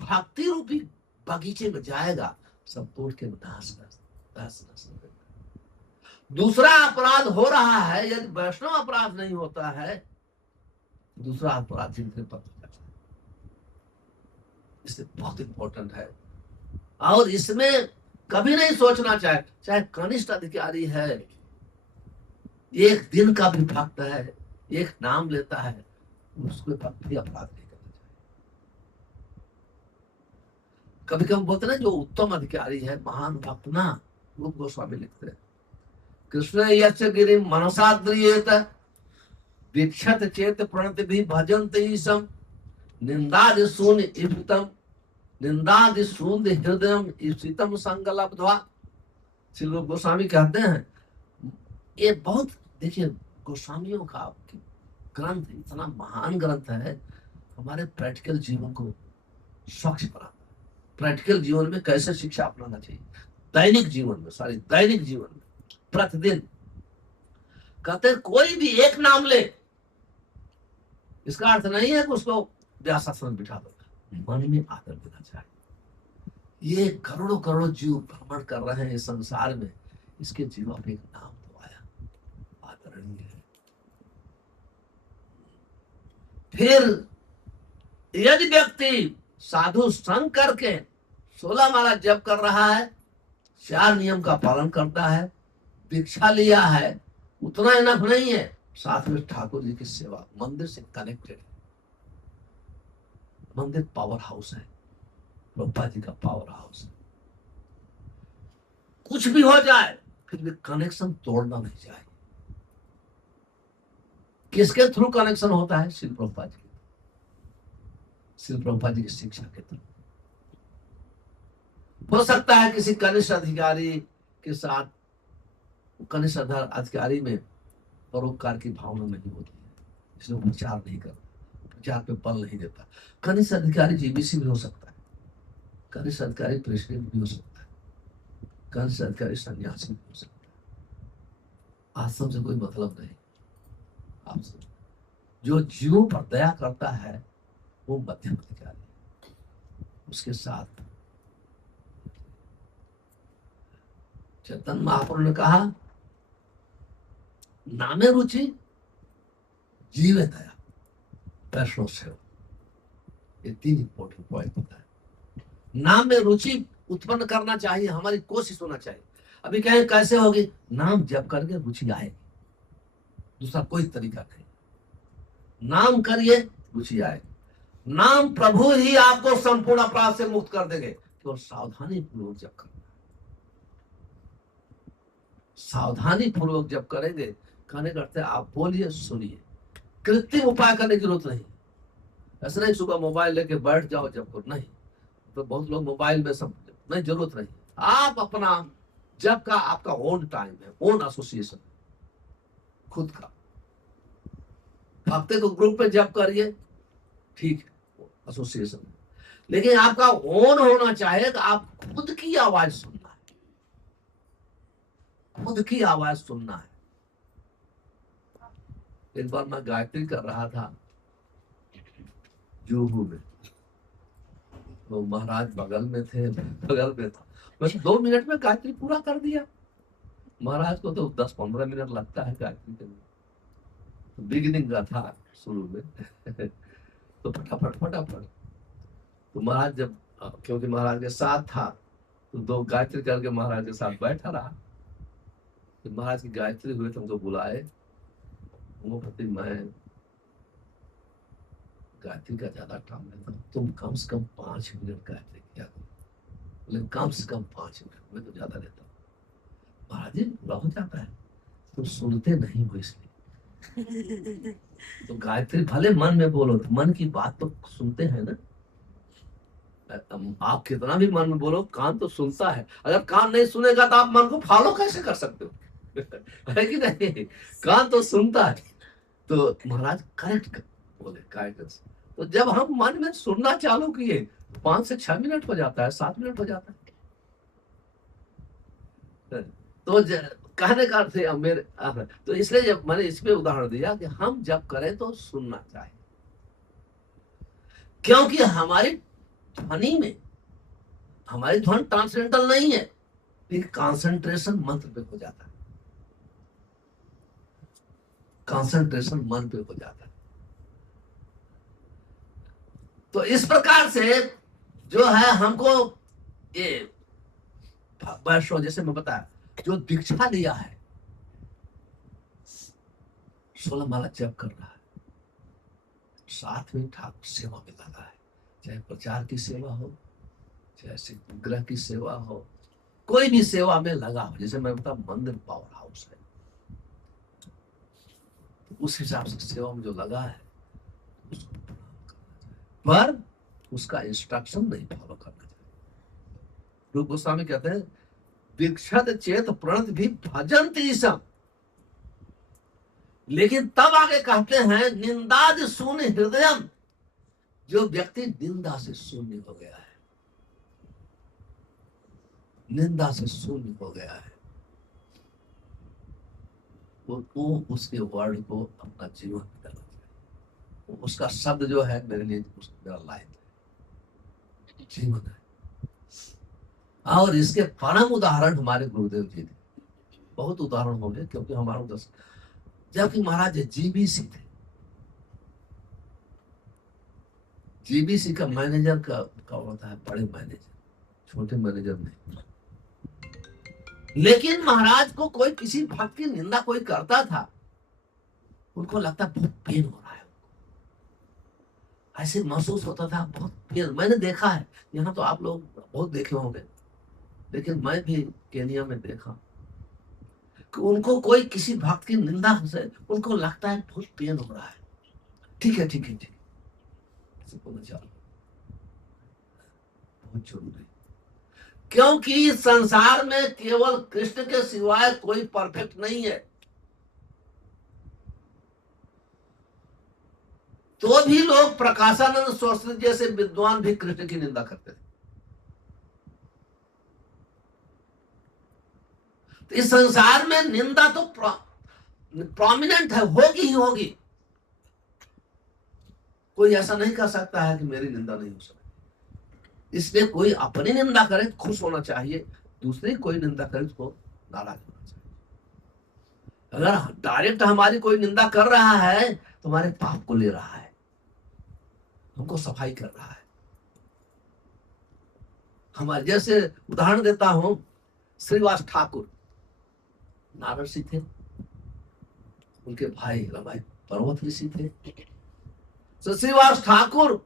भक्ति रूपी बगीचे में जाएगा, सब तोड़ के तहस नहस कर देगा। दूसरा अपराध हो रहा है, यदि वैष्णव अपराध नहीं होता है, दूसरा अपराध जिनके पता चलता है। इसलिए बहुत इंपॉर्टेंट है। और इसमें कभी नहीं सोचना चाहे कनिष्ठ अधिकारी है, एक दिन का भी भक्त है, एक नाम लेता है, उसको भी अपराध नहीं करना चाहिए। कभी कभी बोलते ना जो उत्तम अधिकारी है, महान भक्त ना, रूप गोस्वामी लिखते हैं, कृष्ण यक्ष गिरि मनसाद्रियेत दीक्षत चेत प्रणत भी भजंत ईशम निंदादि शून्य इप्तम निंदादि शून्य हृदयम ईशितम संगलब्ध्वा। श्री रूप गोस्वामी कहते हैं, ये बहुत, देखिए गोस्वामियों का ग्रंथ इतना महान ग्रंथ है, हमारे प्रैक्टिकल जीवन को स्वच्छ बनाता है। प्रैक्टिकल जीवन में कैसे शिक्षा अपनाना चाहिए, दैनिक जीवन में, सारी दैनिक जीवन में, प्रतिदिन। कहते कोई भी एक नाम ले, इसका अर्थ नहीं है कि उसको व्यासासन बिठा दो, मन में आदर देना चाहिए। ये करोड़ों करोड़ों जीव भ्रमण कर रहे हैं इस संसार में, इसके जीवन में एक नाम तो आया, आदरणीय है। फिर यदि व्यक्ति साधु संग करके 16 माला जप कर रहा है, 4 नियम का पालन करता है, दीक्षा लिया है, उतना इनफ नहीं है, साथ में ठाकुर जी की सेवा, मंदिर से कनेक्टेड है। मंदिर पावर हाउस है, प्रभुपाद जी का पावर हाउस है। कुछ भी हो जाए फिर भी कनेक्शन तोड़ना नहीं चाहिए। किसके थ्रू कनेक्शन होता है? श्री प्रभुपाद जी, श्री प्रभुपाद जी की शिक्षा के थ्रू। हो सकता है किसी कनिष्ठ अधिकारी के साथ, कनिष्ठ अधिकारी में परोपकार की भावना नहीं होती है, इसलिए विचार नहीं करता, विचार पे बल नहीं देता। कनिष्ठ अधिकारी जीबीसी भी हो सकता है, कनिष्ठ अधिकारी प्रेसिडेंट भी हो सकता है, कनिष्ठ अधिकारी सन्यासी भी हो सकता है। आश्रम से कोई मतलब नहीं। आप जो जीवों पर दया करता है वो मध्यम अधिकारी है। उसके साथ चैतन्य महाप्रभु ने कहा, नामे रुचि जीवे दया वैष्णव सेवा। ये 3 इंपॉर्टेंट पॉइंट होता है। नाम में रुचि उत्पन्न करना चाहिए, हमारी कोशिश होना चाहिए। अभी कहें कैसे होगी? नाम जप करके रुचि आएगी, दूसरा कोई तरीका नहीं। नाम करिए रुचि आएगी। नाम प्रभु ही आपको संपूर्ण अपराध से मुक्त कर देंगे, केवल सावधानी पूर्वक जप करना। सावधानी पूर्वक जप करेंगे, कहने करते आप बोलिए सुनिए, कृत्रिम उपाय करने की जरूरत नहीं। ऐसा नहीं सुबह मोबाइल लेके बैठ जाओ जब करो, नहीं। तो बहुत लोग मोबाइल में सब नहीं, जरूरत नहीं। आप अपना जब का आपका ओन टाइम है, ओन एसोसिएशन खुद का। हफ्ते को ग्रुप में जब करिए, ठीक है, एसोसिएशन में, लेकिन आपका ओन होना चाहिए कि आप खुद की आवाज सुनना है, खुद की आवाज सुनना है। एक बार मैं गायत्री कर रहा था जुहू में, तो महाराज बगल में थे, बगल में था। मैं 2 मिनट में गायत्री पूरा कर दिया। महाराज को तो 10-15 मिनट लगता है गायत्री के लिए। तो बिगिनिंग का था शुरू में तो फटाफट तो महाराज जब, क्योंकि महाराज के साथ था, तो 2 गायत्री करके महाराज के साथ बैठा रहा। तो महाराज की गायत्री हुई तो हमको बुलाए। वो पति, मैं गायत्री का ज्यादा काम लेता हूँ, तुम कम से कम 5 मिनट गायत्री किया करो। बोले कम से कम 5 मिनट, मैं तो ज्यादा लेता हूँ। महाराज जी पूरा हो जाता है, तुम सुनते नहीं हो इसलिए। तो गायत्री भले मन में बोलो, तो मन की बात तो सुनते हैं ना। आप कितना भी मन में बोलो, कान तो सुनता है। अगर कान नहीं सुनेगा तो आप मन को फॉलो कैसे कर सकते हो है कि नहीं? कान तो सुनता है। तो महाराज करेक्ट बोले, गाइडेंस। तो जब हम मन में सुनना चालू किए, 5 से 6 मिनट हो जाता है, 7 मिनट हो जाता है। तो कहने का अर्थ है मेरे, तो इसलिए जब मैंने इस पे उदाहरण दिया कि हम जब करें तो सुनना चाहिए, क्योंकि हमारी ध्वनि में, हमारी ध्वनि ट्रांसेंडेंटल नहीं है, लेकिन कंसंट्रेशन मंत्र पे हो जाता है, कंसंट्रेशन मन पे हो जाता है। तो इस प्रकार से जो है हमको ये वैष्णव, जैसे मैं बताया, जो दीक्षा लिया है, 16 माला जप कर रहा है, साथ में ठाकुर सेवा में लगा है, चाहे प्रचार की सेवा हो, चाहे ग्रह की सेवा हो, कोई भी सेवा में लगा हो। जैसे मैं बता, मंदिर पावर हाउस है, उस हिसाब से सेवा में जो लगा है उसको पर उसका इंस्ट्रक्शन नहीं फॉलो करना चाहिए। रूप गोस्वामी कहते हैं, दीक्षित चेत प्रणत भी भजन्ति सम, लेकिन तब आगे कहते हैं निंदाद शून्य हृदयम, जो व्यक्ति निंदा से शून्य हो गया है, निंदा से शून्य हो गया है, वो उसके वर्ड को अपना जीवन में डालना चाहिए। उसका शब्द जो है मेरे लिए मेरा लाइफ है, जीवन है। और इसके परम उदाहरण हमारे गुरुदेव जी थे। बहुत उदाहरण होंगे, क्योंकि हमारा उदाहरण, जबकि महाराज जीबीसी थे, जीबीसी का मैनेजर का होता है बड़े मैनेजर, छोटे मैनेजर नहीं। लेकिन महाराज को कोई किसी भक्त की निंदा कोई करता था, उनको लगता बहुत पेन हो रहा है, ऐसे महसूस होता था बहुत पेन। मैंने देखा है, यहाँ तो आप लोग बहुत देखे होंगे, लेकिन मैं भी केनिया में देखा कि उनको कोई किसी भक्त की निंदा से उनको लगता है बहुत पेन हो रहा है। ठीक है, ठीक है, ठीक है, बहुत जरूरी, क्योंकि संसार में केवल कृष्ण के सिवाय कोई परफेक्ट नहीं है। तो भी लोग प्रकाशानंद सरस्वती जैसे विद्वान भी कृष्ण की निंदा करते थे। तो इस संसार में निंदा तो प्रोमिनेंट है, होगी ही होगी। कोई ऐसा नहीं कर सकता है कि मेरी निंदा नहीं हो सकती। इसलिए कोई अपनी निंदा करे तो खुश होना चाहिए, दूसरी कोई निंदा करे तो नाराज होना चाहिए। अगर डायरेक्ट हमारी कोई निंदा कर रहा है तो हमारे पाप को ले रहा है, हमको सफाई कर रहा है। हमारे जैसे उदाहरण देता हूं, श्रीवास ठाकुर नारसी थे, उनके भाई रमाई पर्वत ऋषि थे। तो श्रीवास ठाकुर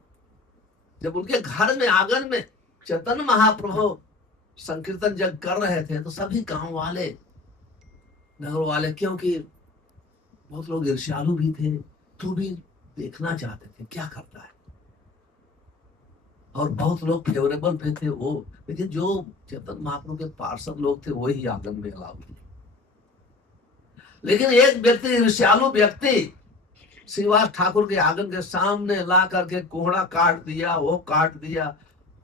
जब उनके घर में आंगन में चैतन्य महाप्रभु संकीर्तन जग कर रहे थे तो सभी गांव वाले, नगर वाले, क्योंकि बहुत लोग ईर्ष्यालु भी थे, तो भी देखना चाहते थे क्या करता है, और बहुत लोग फेवरेबल पे थे वो, लेकिन जो चैतन्य महाप्रभु के पार्षद लोग थे वही आंगन में अलाउ थे। लेकिन एक व्यक्ति, ईर्ष्यालु व्यक्ति, श्रीवास ठाकुर के आंगन के सामने ला करके कोहड़ा काट दिया, वो काट दिया,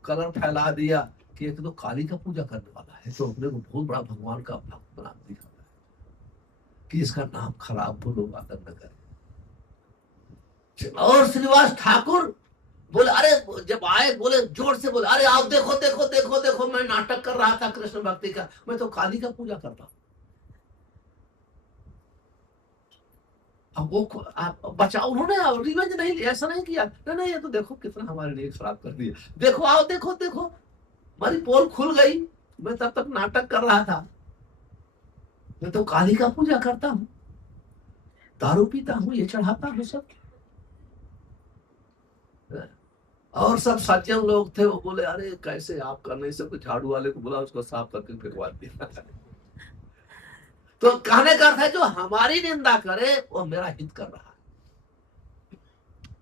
कलर फैला दिया कि एक तो काली का पूजा करने वाला है, तो अपने को बहुत बड़ा भगवान का भक्त बना दिखा है कि इसका नाम खराब हो, लोग आदर न करें। और श्रीवास ठाकुर बोले, अरे जब आए बोले, जोर से बोले, अरे आप देखो देखो देखो देखो, मैं नाटक कर रहा था कृष्ण भक्ति का, मैं तो काली का पूजा करता हूं। अब वो बचाओ, उन्होंने रिवेंज नहीं लिया, ऐसा नहीं किया, नहीं ये तो देखो कितना हमारे लिए खराब कर दिया, देखो आओ देखो देखो, हमारी पोल खुल गई, मैं तब तक नाटक कर रहा था, मैं तो काली का पूजा करता हूँ, दारू पीता हूँ, ये चढ़ाता हूँ सब। और सब सज्जन लोग थे, वो बोले अरे कैसे आप कर नहीं सकते, झाड़ू वाले को बोला, उसको साफ करके फेंकवा दिया। तो कहने का अर्थ है जो हमारी निंदा करे वो मेरा हित कर रहा है,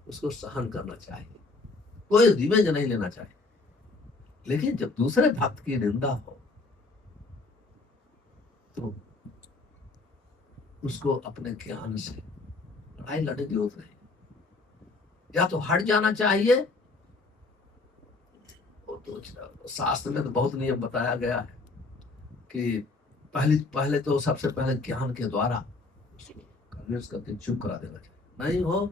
उसको सहन करना चाहिए, कोई रिवेंज नहीं लेना चाहिए। लेकिन जब दूसरे भक्त की निंदा हो तो उसको अपने ज्ञान से लड़ाई लड़ने की जरूरत नहीं, या तो हट जाना चाहिए। तो शास्त्र में तो बहुत नियम बताया गया है कि पहले तो सबसे पहले ज्ञान के द्वारा कन्विंस करके चुप करा देना चाहिए, नहीं हो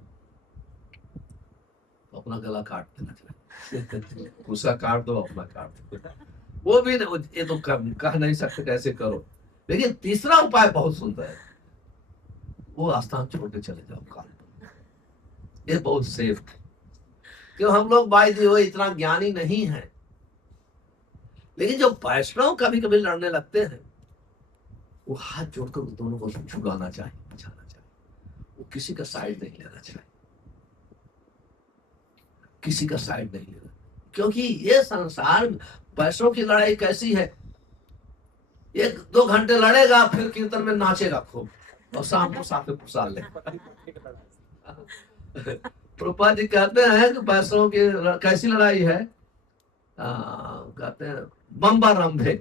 तो अपना गला काट देना चाहिए। उसका काट दो, अपना काट दो, वो भी ये तो कह नहीं सकते कैसे करो। लेकिन तीसरा उपाय बहुत सुंदर है, वो स्थान छोड़ के चले जाओ काल, ये बहुत सेफ है। क्यों हम लोग बाय दी हुए इतना ज्ञानी नहीं है, लेकिन जो वैष्णव कभी कभी लड़ने लगते हैं, वो हाथ जोड़कर दोनों को छुड़ाना चाहिए, बचाना चाहिए। वो किसी का साइड नहीं लेना चाहिए, किसी का साइड नहीं लेना, क्योंकि ये संसार में पैसों की लड़ाई कैसी है, 1-2 घंटे लड़ेगा, फिर कीर्तन में नाचेगा खूब, और शाम को साथ में पुसाल ले। प्रभुपाद जी कहते हैं कि पैसों की कैसी लड़ाई है, कहते हैं बम्बा रंभे,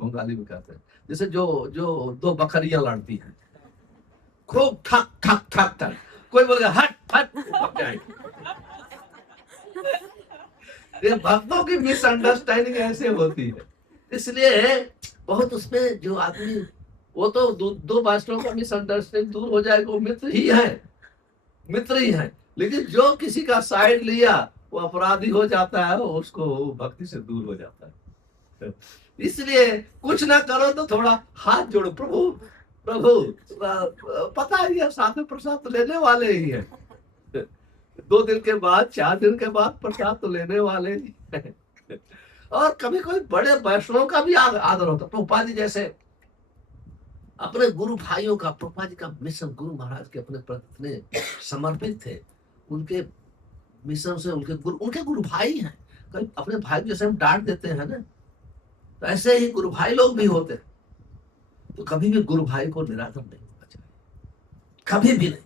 बंगाली में कहते हैं, जैसे जो 2 बकरियां लड़ती हैं, खूब ठक ठक ठक ठक, कोई बोलेगा हट हट, ये भक्तों की मिसअंडरस्टैंडिंग ऐसे होती है। इसलिए बहुत उसमें जो आदमी, वो तो 2 वैष्णव का मिसअंडरस्टैंडिंग दूर हो जाएगा, वो मित्र ही है। लेकिन जो किसी का साइड लिया वो अपराधी हो जाता है, उसको भक्ति से दूर हो जाता है। इसलिए कुछ ना करो तो थोड़ा हाथ जोड़ो, प्रभु पता है साथ में प्रसाद तो लेने वाले ही है, 2 दिन के बाद 4 दिन के बाद प्रसाद तो लेने वाले ही है। और कभी कोई बड़े वैष्णव का भी आदर होता। प्रभुपाद जी जैसे अपने गुरु भाइयों का, प्रभुपाद जी का मिशन गुरु महाराज के अपने प्रति समर्पित थे, उनके मिशन से उनके गुरु भाई हैं। कभी अपने भाई जैसे हम डांट देते हैं ना, तो ऐसे ही गुरु भाई लोग भी होते हैं। तो कभी भी गुरु भाई को निरादर नहीं होना चाहिए, कभी भी नहीं,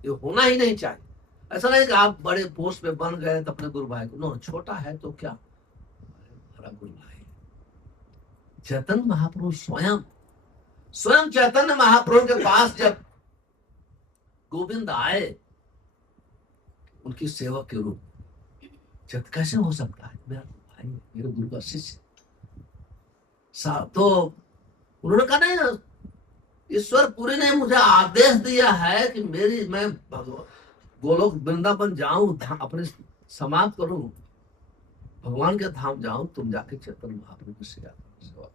ये होना ही नहीं चाहिए। ऐसा नहीं कि आप बड़े पोस्ट पे बन गए तो अपने गुरु भाई को, नो, छोटा है तो क्या, हमारा गुरु भाई। चैतन्य महाप्रभु स्वयं चैतन्य महाप्रभु के पास जब गोविंद आए उनकी सेवा के रूप कैसे हो सकता है? मेरा भाई, मेरे गुरु का शिष्य। तो उन्होंने कहा नहीं, ईश्वर पुरी ने मुझे आदेश दिया है कि मैं गोलोक वृंदावन जाऊं, अपने समाप्त करूं, भगवान के धाम जाऊं, तुम जाके चैतन्य महाप्रभु की सेवा करो।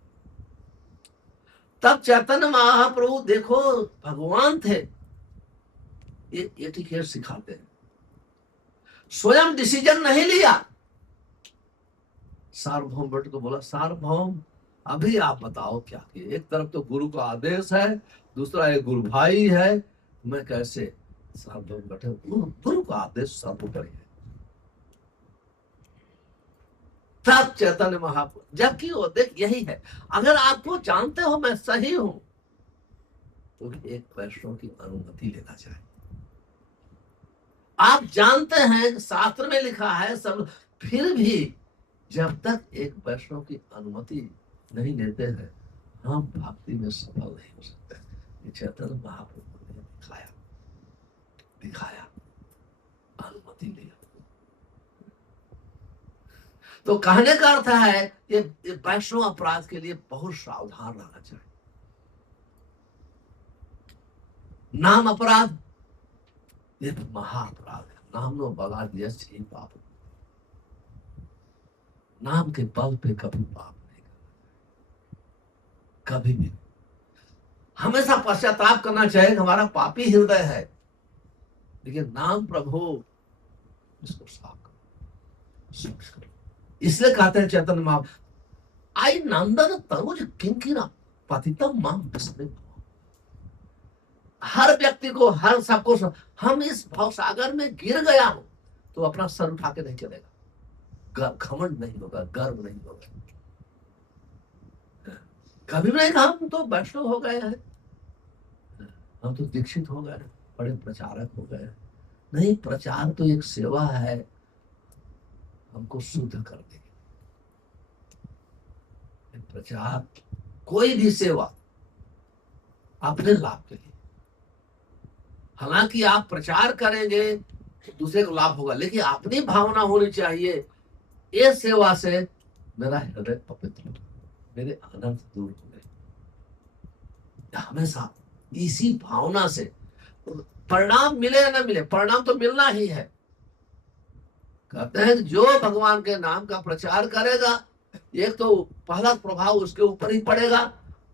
तब चैतन्य महाप्रभु देखो भगवान थे, ये एटिकेट सिखाते हैं। स्वयं डिसीजन नहीं लिया। सार्वभौम भट्ट को बोला, सार्वभौम अभी आप बताओ क्या किए। एक तरफ तो गुरु का आदेश है, दूसरा एक गुरु भाई है, मैं कैसे? सार्वभौम भट्ट, गुरु का आदेश सर्वोपरि है। तब चैतन्य महाप्रभु, जबकि वो देख यही है, अगर आपको जानते हो मैं सही हूं तो एक वैष्णव की अनुमति लेना चाहिए। आप जानते हैं शास्त्र में लिखा है सब, फिर भी जब तक एक वैष्णव की अनुमति नहीं लेते हैं हम भक्ति में सफल नहीं हो सकते। ये चैतन्य महाप्रभु ने दिखाया, अनुमति लिया। तो कहने का अर्थ है ये वैष्णव अपराध के लिए बहुत सावधान रहना चाहिए। नाम अपराध ये महाअपराध है। नाम नो बगा यश ही पाप। नाम के बल पे कभी पाप नहीं करना, कभी भी। हमेशा पश्चाताप करना चाहिए, हमारा पापी हृदय है, लेकिन नाम प्रभु इसको साफ करो। इसलिए कहते हैं चैतन्य महाप्रभु, आई नंदन तनुज किंकिना पतितम माम विस्मृत। हर व्यक्ति को, हर सबको, हम इस भवसागर में गिर गया हूं तो अपना सर उठा के नहीं चलेगा, घमंड नहीं होगा, गर्व नहीं होगा। कभी नहीं कहा हम तो वैष्णव हो गए हैं, हम तो दीक्षित हो गए, बड़े प्रचारक हो गए। नहीं, प्रचार तो एक सेवा है, हमको शुद्ध कर देगी। प्रचार, कोई भी सेवा अपने लाभ के लिए। हालांकि आप प्रचार करेंगे तो दूसरे को लाभ होगा, लेकिन अपनी भावना होनी चाहिए, ये सेवा से मेरा हृदय पवित्र हो, मेरे अनर्थ दूर हो गए। हमेशा इसी भावना से, परिणाम मिले या ना मिले, परिणाम तो मिलना ही है। कहते हैं जो भगवान के नाम का प्रचार करेगा, एक तो पहला प्रभाव उसके ऊपर ही पड़ेगा,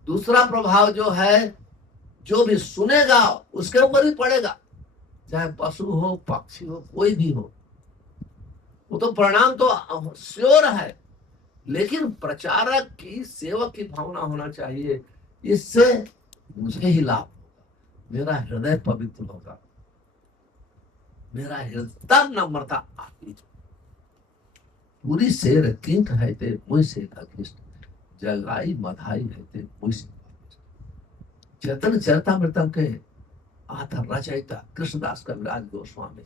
दूसरा प्रभाव जो है जो भी सुनेगा उसके ऊपर ही पड़ेगा, चाहे पशु हो, पक्षी हो, कोई भी हो। वो तो परिणाम तो श्योर है, लेकिन प्रचारक की, सेवक की भावना होना चाहिए, इससे मुझे ही लाभ होगा, मेरा हृदय पवित्र होगा, मेरा हृदय। तब नम्रता आती। पूरी शेर कीट है ते मुझ से अकृष्ट, जगाई मधाई है ते मुझ से। चैतन्य चरितामृतम के आधार रचयिता कृष्णदास कविराज गोस्वामी।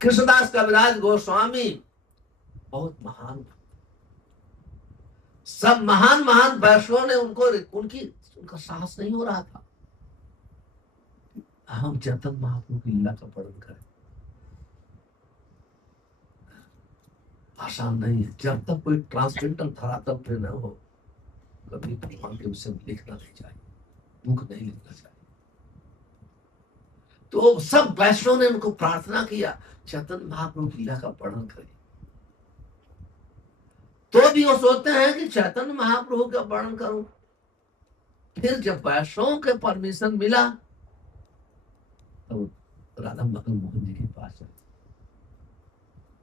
कृष्णदास कविराज गोस्वामी बहुत महान, सब महान महान वैष्णव ने उनका साहस नहीं हो रहा था हम चैतन्य महाप्रभु की लीला का वर्णन करें। आसान नहीं है, जब तक कोई ट्रांसलेटर धरातल पे न हो, कभी भगवान के विषय में लिखना नहीं चाहिए, बुक नहीं लिखना चाहिए। तो सब वैष्णव ने उनको प्रार्थना किया, चैतन्य महाप्रभु की लीला का वर्णन करें। तो भी वो सोचते हैं कि चैतन्य महाप्रभु का वर्णन करूं। फिर जब वैष्णव के परमिशन मिला तो राधा मदन मोहन जी के पास चले,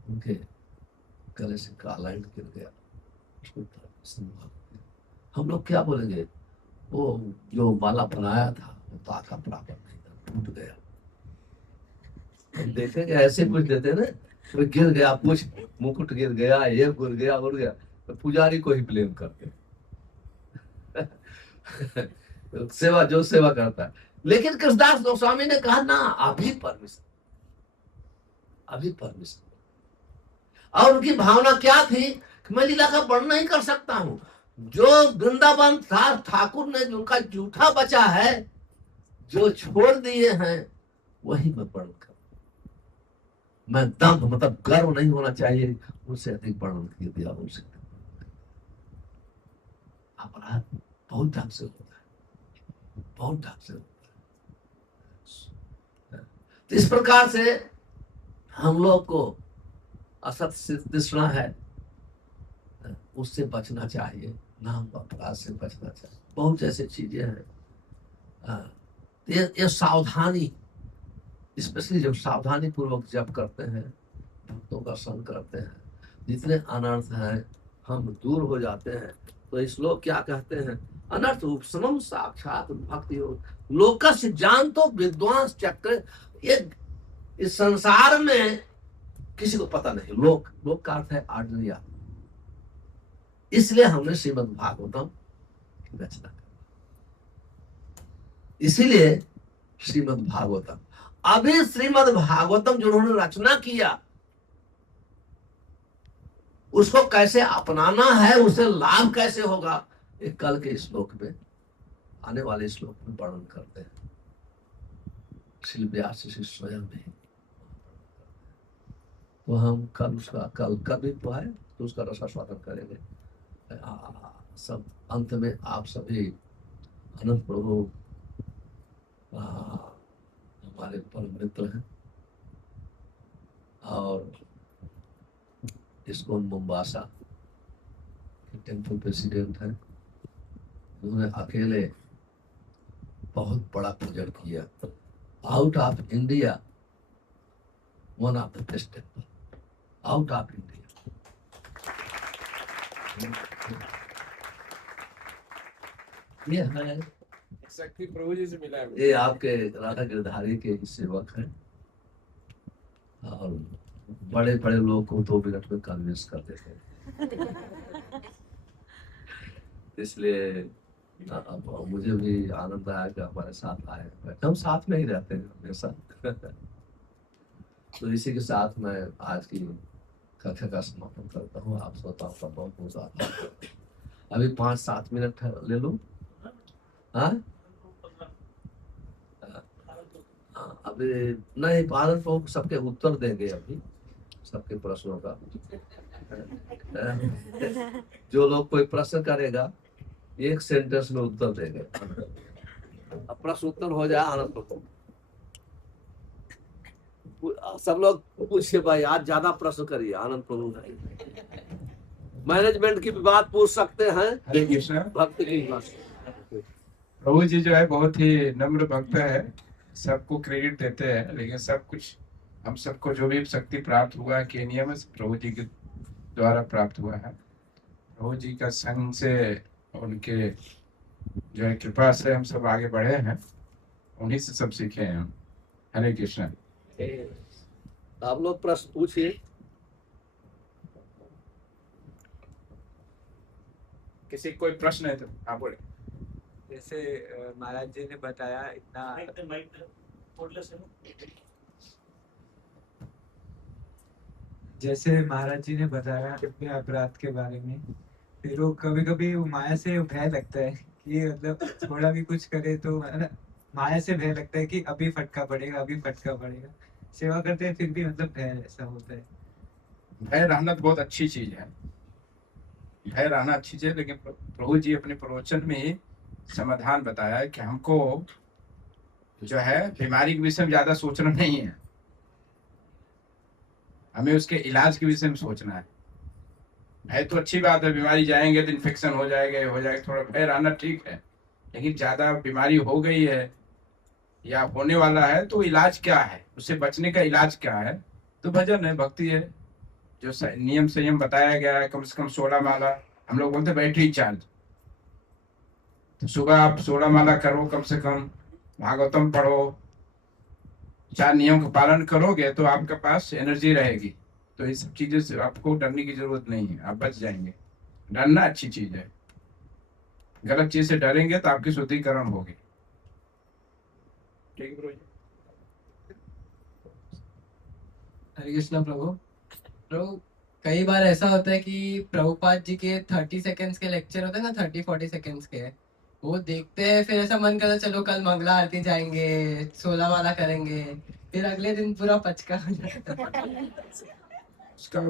उनके गले से काला गिर गया, उसको हम लोग क्या बोलेंगे, वो जो माला बनाया था वो ताका प्राप्त नहीं था, टूट गया। हम देखेंगे ऐसे कुछ देते ना, तो गिर गया, कुछ मुकुट गिर गया, ये गिर गया, उड़ गया, तो पुजारी को ही ब्लेम करते सेवा जो सेवा करता है। लेकिन कृष्णदास गोस्वामी ने कहा ना, अभी परमिशन। और उनकी भावना क्या थी कि मैं लीला का वर्णन नहीं कर सकता हूं, जो वृंदावन था ठाकुर ने जिनका जूठा बचा है, जो छोड़ दिए हैं, वही मैं वर्णन कर। मैं दम्भ मतलब गर्व नहीं होना चाहिए, उससे अधिक वर्णन किया दिया उनसे। अपराध बहुत ढंग से होता है, बहुत ढंग से होता है। तो इस प्रकार से हम लोग को असत से तृष्णा है, उससे बचना चाहिए, नाम अपराध से बचना चाहिए। बहुत ऐसी चीजें हैं, ये सावधानी, स्पेशली जब सावधानी पूर्वक जप करते हैं, भक्तों का संग करते हैं, जितने अनर्थ हैं हम दूर हो जाते हैं। तो इस लोग क्या कहते हैं, अनर्थ उपशमम साक्षात भक्ति हो लोकस्य जानतो विद्वांस चक्र। ये इस संसार में किसी को पता नहीं, लोक का अर्थ है ऑर्डिनरी आदमी। इसलिए हमने श्रीमद् भागवतम की रचना की, इसीलिए श्रीमद् भागवतम। अभी श्रीमद् भागवतम जो उन्होंने रचना किया, उसको कैसे अपनाना है, उसे लाभ कैसे होगा, एक कल के श्लोक में, आने वाले श्लोक में वर्णन करते हैं। श्री व्यास जी स्वयं ही। तो हम कल उसका कल भी तो है, तो उसका रसास्वादन करेंगे। सब अंत में आप सभी अनंत प्रभु हमारे परम मित्र हैं और इसको मुंबासा के टेम्पल प्रेसिडेंट हैं। उन्होंने अकेले बहुत बड़ा प्रोजेक्ट किया, out of India one of the best temple out of India. ये है शक्ति प्रभु जी से मिला है। ये आपके राधा गिरधारी के सेवक हैं और बड़े बड़े लोग को 2 मिनट में कन्विंस कर देते हैं। इसलिए अब मुझे भी आनंद आया कि हमारे साथ आए, हम साथ में ही रहते हैं हमेशा। तो इसी के साथ मैं आज की कथा का समापन करता हूँ। आप श्रोताओं का बहुत बहुत आभार। अभी 5-7 मिनट ले लो। हाँ अभी नहीं, भारत को सबके उत्तर देंगे, अभी सबके प्रश्नों का। जो लोग कोई प्रश्न करेगा 1 सेंटेंस में उत्तर देंगे। अब प्रश्न उत्तर हो जाए आनंद प्रभु। सब लोग पूछिए भाई, आज ज्यादा प्रश्न करिए आनंद प्रभु। मैनेजमेंट की भी बात पूछ सकते हैं, हरे कृष्ण। भक्त की बात। प्रभु जी जो है बहुत ही नम्र भक्त है, सबको क्रेडिट देते हैं, लेकिन सब कुछ हम सबको जो भी शक्ति प्राप्त हुआ है केनिया में प्रभु जी के द्वारा प्राप्त हुआ है। प्रभु जी का संग से, उनके जो है कृपा से हम सब आगे बढ़े हैं, उन्हीं से सब सीखे हैं हम। हरे कृष्ण। आप लोग प्रश्न पूछिए। किसी कोई प्रश्न है तो आप बोले। जैसे महाराज जी ने बताया इतना, जैसे महाराज जी ने बताया अपने अपराध के बारे में, फिर वो कभी कभी माया से भय लगता है कि मतलब थोड़ा भी कुछ करे तो माया से भय लगता है कि अभी फटका पड़ेगा, अभी फटका पड़ेगा। सेवा करते हैं फिर भी मतलब भय ऐसा होता है। भय रहना तो बहुत अच्छी चीज है, भय रहना अच्छी चीज है, लेकिन प्रभु जी अपने प्रवचन में ही समाधान बताया है कि हमको जो है बीमारी के विषय में ज्यादा सोचना नहीं है, हमें उसके इलाज के विषय में सोचना है। भय तो अच्छी बात है, बीमारी जाएंगे तो इन्फेक्शन हो जाएगा, थोड़ा भय रहना ठीक है, लेकिन ज्यादा बीमारी हो गई है या होने वाला है तो इलाज क्या है, उससे बचने का इलाज क्या है? तो भजन है, भक्ति है, जो नियम संयम बताया गया है। कम से कम 16 माला, हम लोग बोलते बैटरी चार्ज, तो सुबह आप 16 माला करो, कम से कम भागवतम पढ़ो, 4 नियम का पालन करोगे तो आपके पास एनर्जी रहेगी। तो इस सब चीजें से आपको डरने की जरूरत नहीं है, आप बच जाएंगे। डरना अच्छी चीज है, गलत चीज से डरेंगे तो आपकी शुद्धिकरण होगी। ठीक है हरे कृष्ण प्रभु। कई बार ऐसा होता है कि प्रभुपाद जी के 30 सेकेंड्स के लेक्चर होते हैं ना, 30-40 सेकेंड्स के, वो देखते हैं, फिर ऐसा मन करता चलो कल मंगला आरती जाएंगे, 16 वाला करेंगे, फिर अगले दिन पूरा पचका हो जाता है। उसका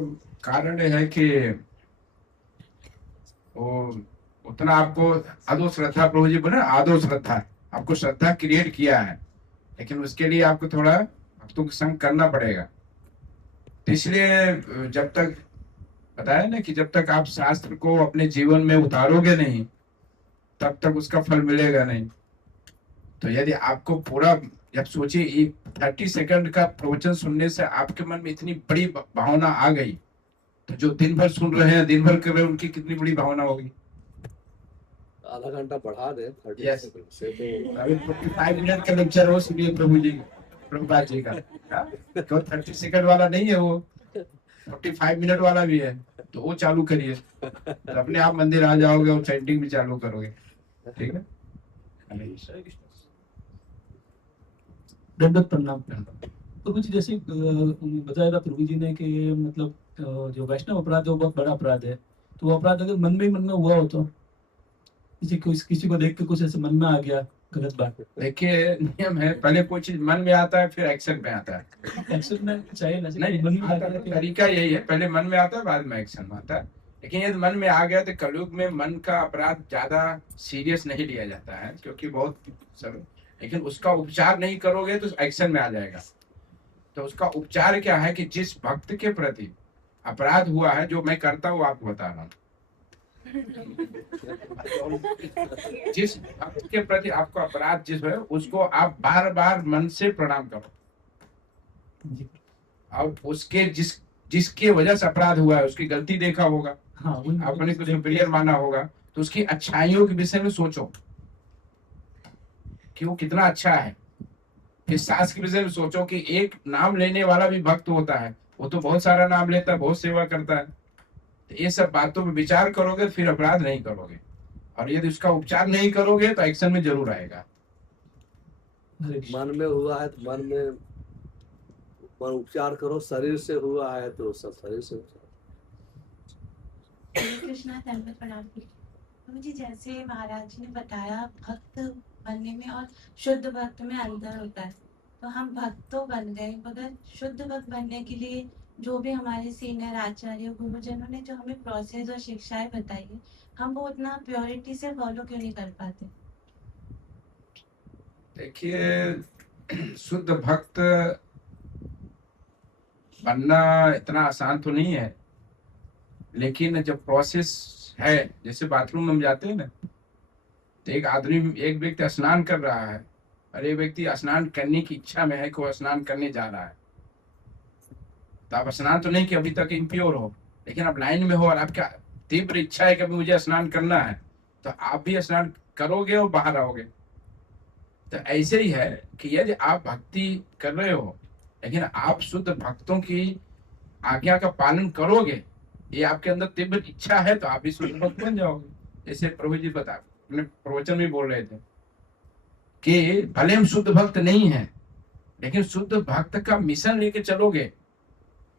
कारण है कि वो उतना आपको आदो श्रद्धा, प्रभु जी बोले आदो श्रद्धा, आपको श्रद्धा क्रिएट किया है, लेकिन उसके लिए आपको थोड़ा भक्तों के संग करना पड़ेगा। तो इसलिए जब तक बताया ना कि जब तक आप शास्त्र को अपने जीवन में उतारोगे नहीं तब तक उसका फल मिलेगा नहीं। तो यदि आपको पूरा, जब सोचिए 30 सेकंड का प्रवचन सुनने से आपके मन में इतनी बड़ी भावना आ गई, तो जो दिन भर सुन रहे हैं, दिन भर कर रहे हैं, उनकी कितनी बड़ी भावना होगी। आधा घंटा बढ़ा दे 30 Yes. सेकंड से तो अभी 45 मिनट का लेक्चर हो, सुनिए प्रभु जी, प्रभुपाद जी का, क्यों 30 सेकंड वाला नहीं है, वो 45 मिनट वाला भी है, तो वो चालू करिए, तो अपने आप मंदिर आ जाओगे और चैंटिंग भी चालू करोगे। ठीक है, दंडवत प्रणाम। प्रभु जी जैसे बताया था प्रभु जी ने कि मतलब जो वैष्णव अपराध है वो बहुत बड़ा अपराध है, तो वो अपराध अगर मन में ही मन में हुआ हो तो किसी को देख के कुछ ऐसे मन में आ गया गलत बात, देखिए नियम है, पहले कोई चीज मन में आता है फिर एक्शन में आता है। एक्शन में चाहिए ना, नहीं, मन में आ आता गया है, कि- तरीका यही है, पहले मन में आता है बाद में एक्शन में आता है। लेकिन यदि मन में आ गया तो कलयुग में मन का अपराध ज्यादा सीरियस नहीं लिया जाता है, क्योंकि बहुत सब, लेकिन उसका उपचार नहीं करोगे तो एक्शन में आ जाएगा। तो उसका उपचार क्या है कि जिस भक्त के प्रति अपराध हुआ है, जो मैं करता हूँ आपको बता रहा हूँ, जिस भक्त के प्रति आपको अपराध जिस है उसको आप बार बार मन से प्रणाम करो, जी। और उसके जिसके वजह से अपराध हुआ है उसकी गलती देखा होगा, हाँ आपने कुछ सुपीरियर माना होगा, तो उसकी अच्छाइयों के विषय में सोचो कि वो कितना अच्छा है। फिर सास के विषय में सोचो कि एक नाम लेने वाला भी भक्त होता है, वो तो बहुत सारा नाम लेता है, बहुत सेवा करता है। तो ये सब बातों पे विचार करोगे फिर अपराध नहीं करोगे, और यदि उसका उपचार नहीं करोगे तो एक्शन में जरूर आएगा। हरे कृष्ण। मन में हुआ है तो मन में मन उपचार करो, शरीर से हुआ है तो सब शरीर से उपचार। कृष्णा धन्यवाद प्रणाम। मुझे जैसे महाराज जी ने बताया भक्त बनने में और शुद्ध भक्त में अंतर होता है, तो हम भक्त तो बन गए, मगर शुद्ध भक्त बनने के लिए जो भी हमारे सीनियर आचार्य गुरुजनों ने जो हमें प्रोसेस और शिक्षाएं बताई है, हम वो उतना प्योरिटी से फॉलो क्यों नहीं कर पाते? देखिए शुद्ध भक्त बनना इतना आसान तो नहीं है, लेकिन जब प्रोसेस है, जैसे बाथरूम में हम जाते हैं ना, तो एक व्यक्ति स्नान कर रहा है और एक व्यक्ति स्नान करने की इच्छा में है कि वो स्नान करने जा रहा है, तो आप स्नान तो नहीं कि अभी तक इम्प्योर हो, लेकिन आप लाइन में हो और आपका तीव्र इच्छा है कि अभी मुझे स्नान करना है, तो आप भी स्नान करोगे और बाहर आओगे। तो ऐसे ही है कि यदि आप भक्ति कर रहे हो लेकिन आप शुद्ध भक्तों की आज्ञा का पालन करोगे, ये आपके अंदर तीव्र इच्छा है, तो आप भी शुद्ध भक्त बन जाओगे। जैसे प्रभु जी बता अपने प्रवचन में बोल रहे थे कि भले हम शुद्ध भक्त नहीं हैं, लेकिन शुद्ध भक्त का मिशन लेके चलोगे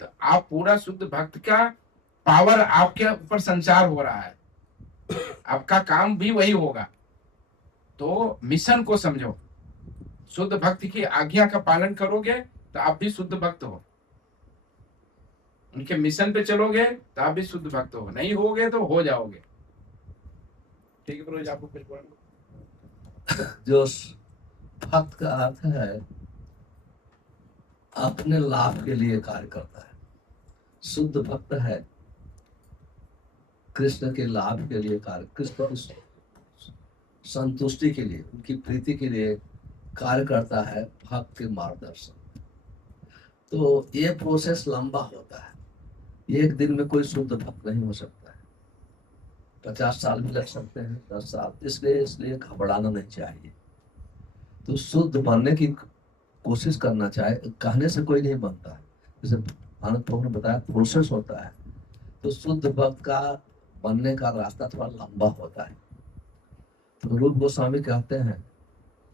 तो आप पूरा शुद्ध भक्त का पावर आपके ऊपर संचार हो रहा है, आपका काम भी वही होगा। तो मिशन को समझो, शुद्ध भक्त की आज्ञा का पालन करोगे तो आप भी शुद्ध भक्त हो, उनके मिशन पे चलोगे तो आप भी शुद्ध भक्त हो, नहीं होगे तो हो जाओगे। ठीक है प्रभु, आपको कुछ बोलना? जो भक्त का अर्थ है अपने लाभ के लिए कार्य करता है, शुद्ध भक्त है कृष्ण के लाभ के लिए कार्य, कृष्ण की संतुष्टि के लिए, उनकी प्रीति के लिए कार्य करता है भक्त के मार्गदर्शन। तो ये प्रोसेस लंबा होता है, एक दिन में कोई शुद्ध भक्त नहीं हो सकता है, 50 साल भी लग सकते हैं, 10 साल, इसलिए घबराना नहीं चाहिए। तो शुद्ध बनने की कोशिश करना चाहिए, कहने से कोई नहीं बनता है, जैसे आनंद प्रभु ने बताया प्रोसेस होता है। तो शुद्ध भक्त का बनने का रास्ता थोड़ा लंबा होता है। तो रूप गोस्वामी कहते हैं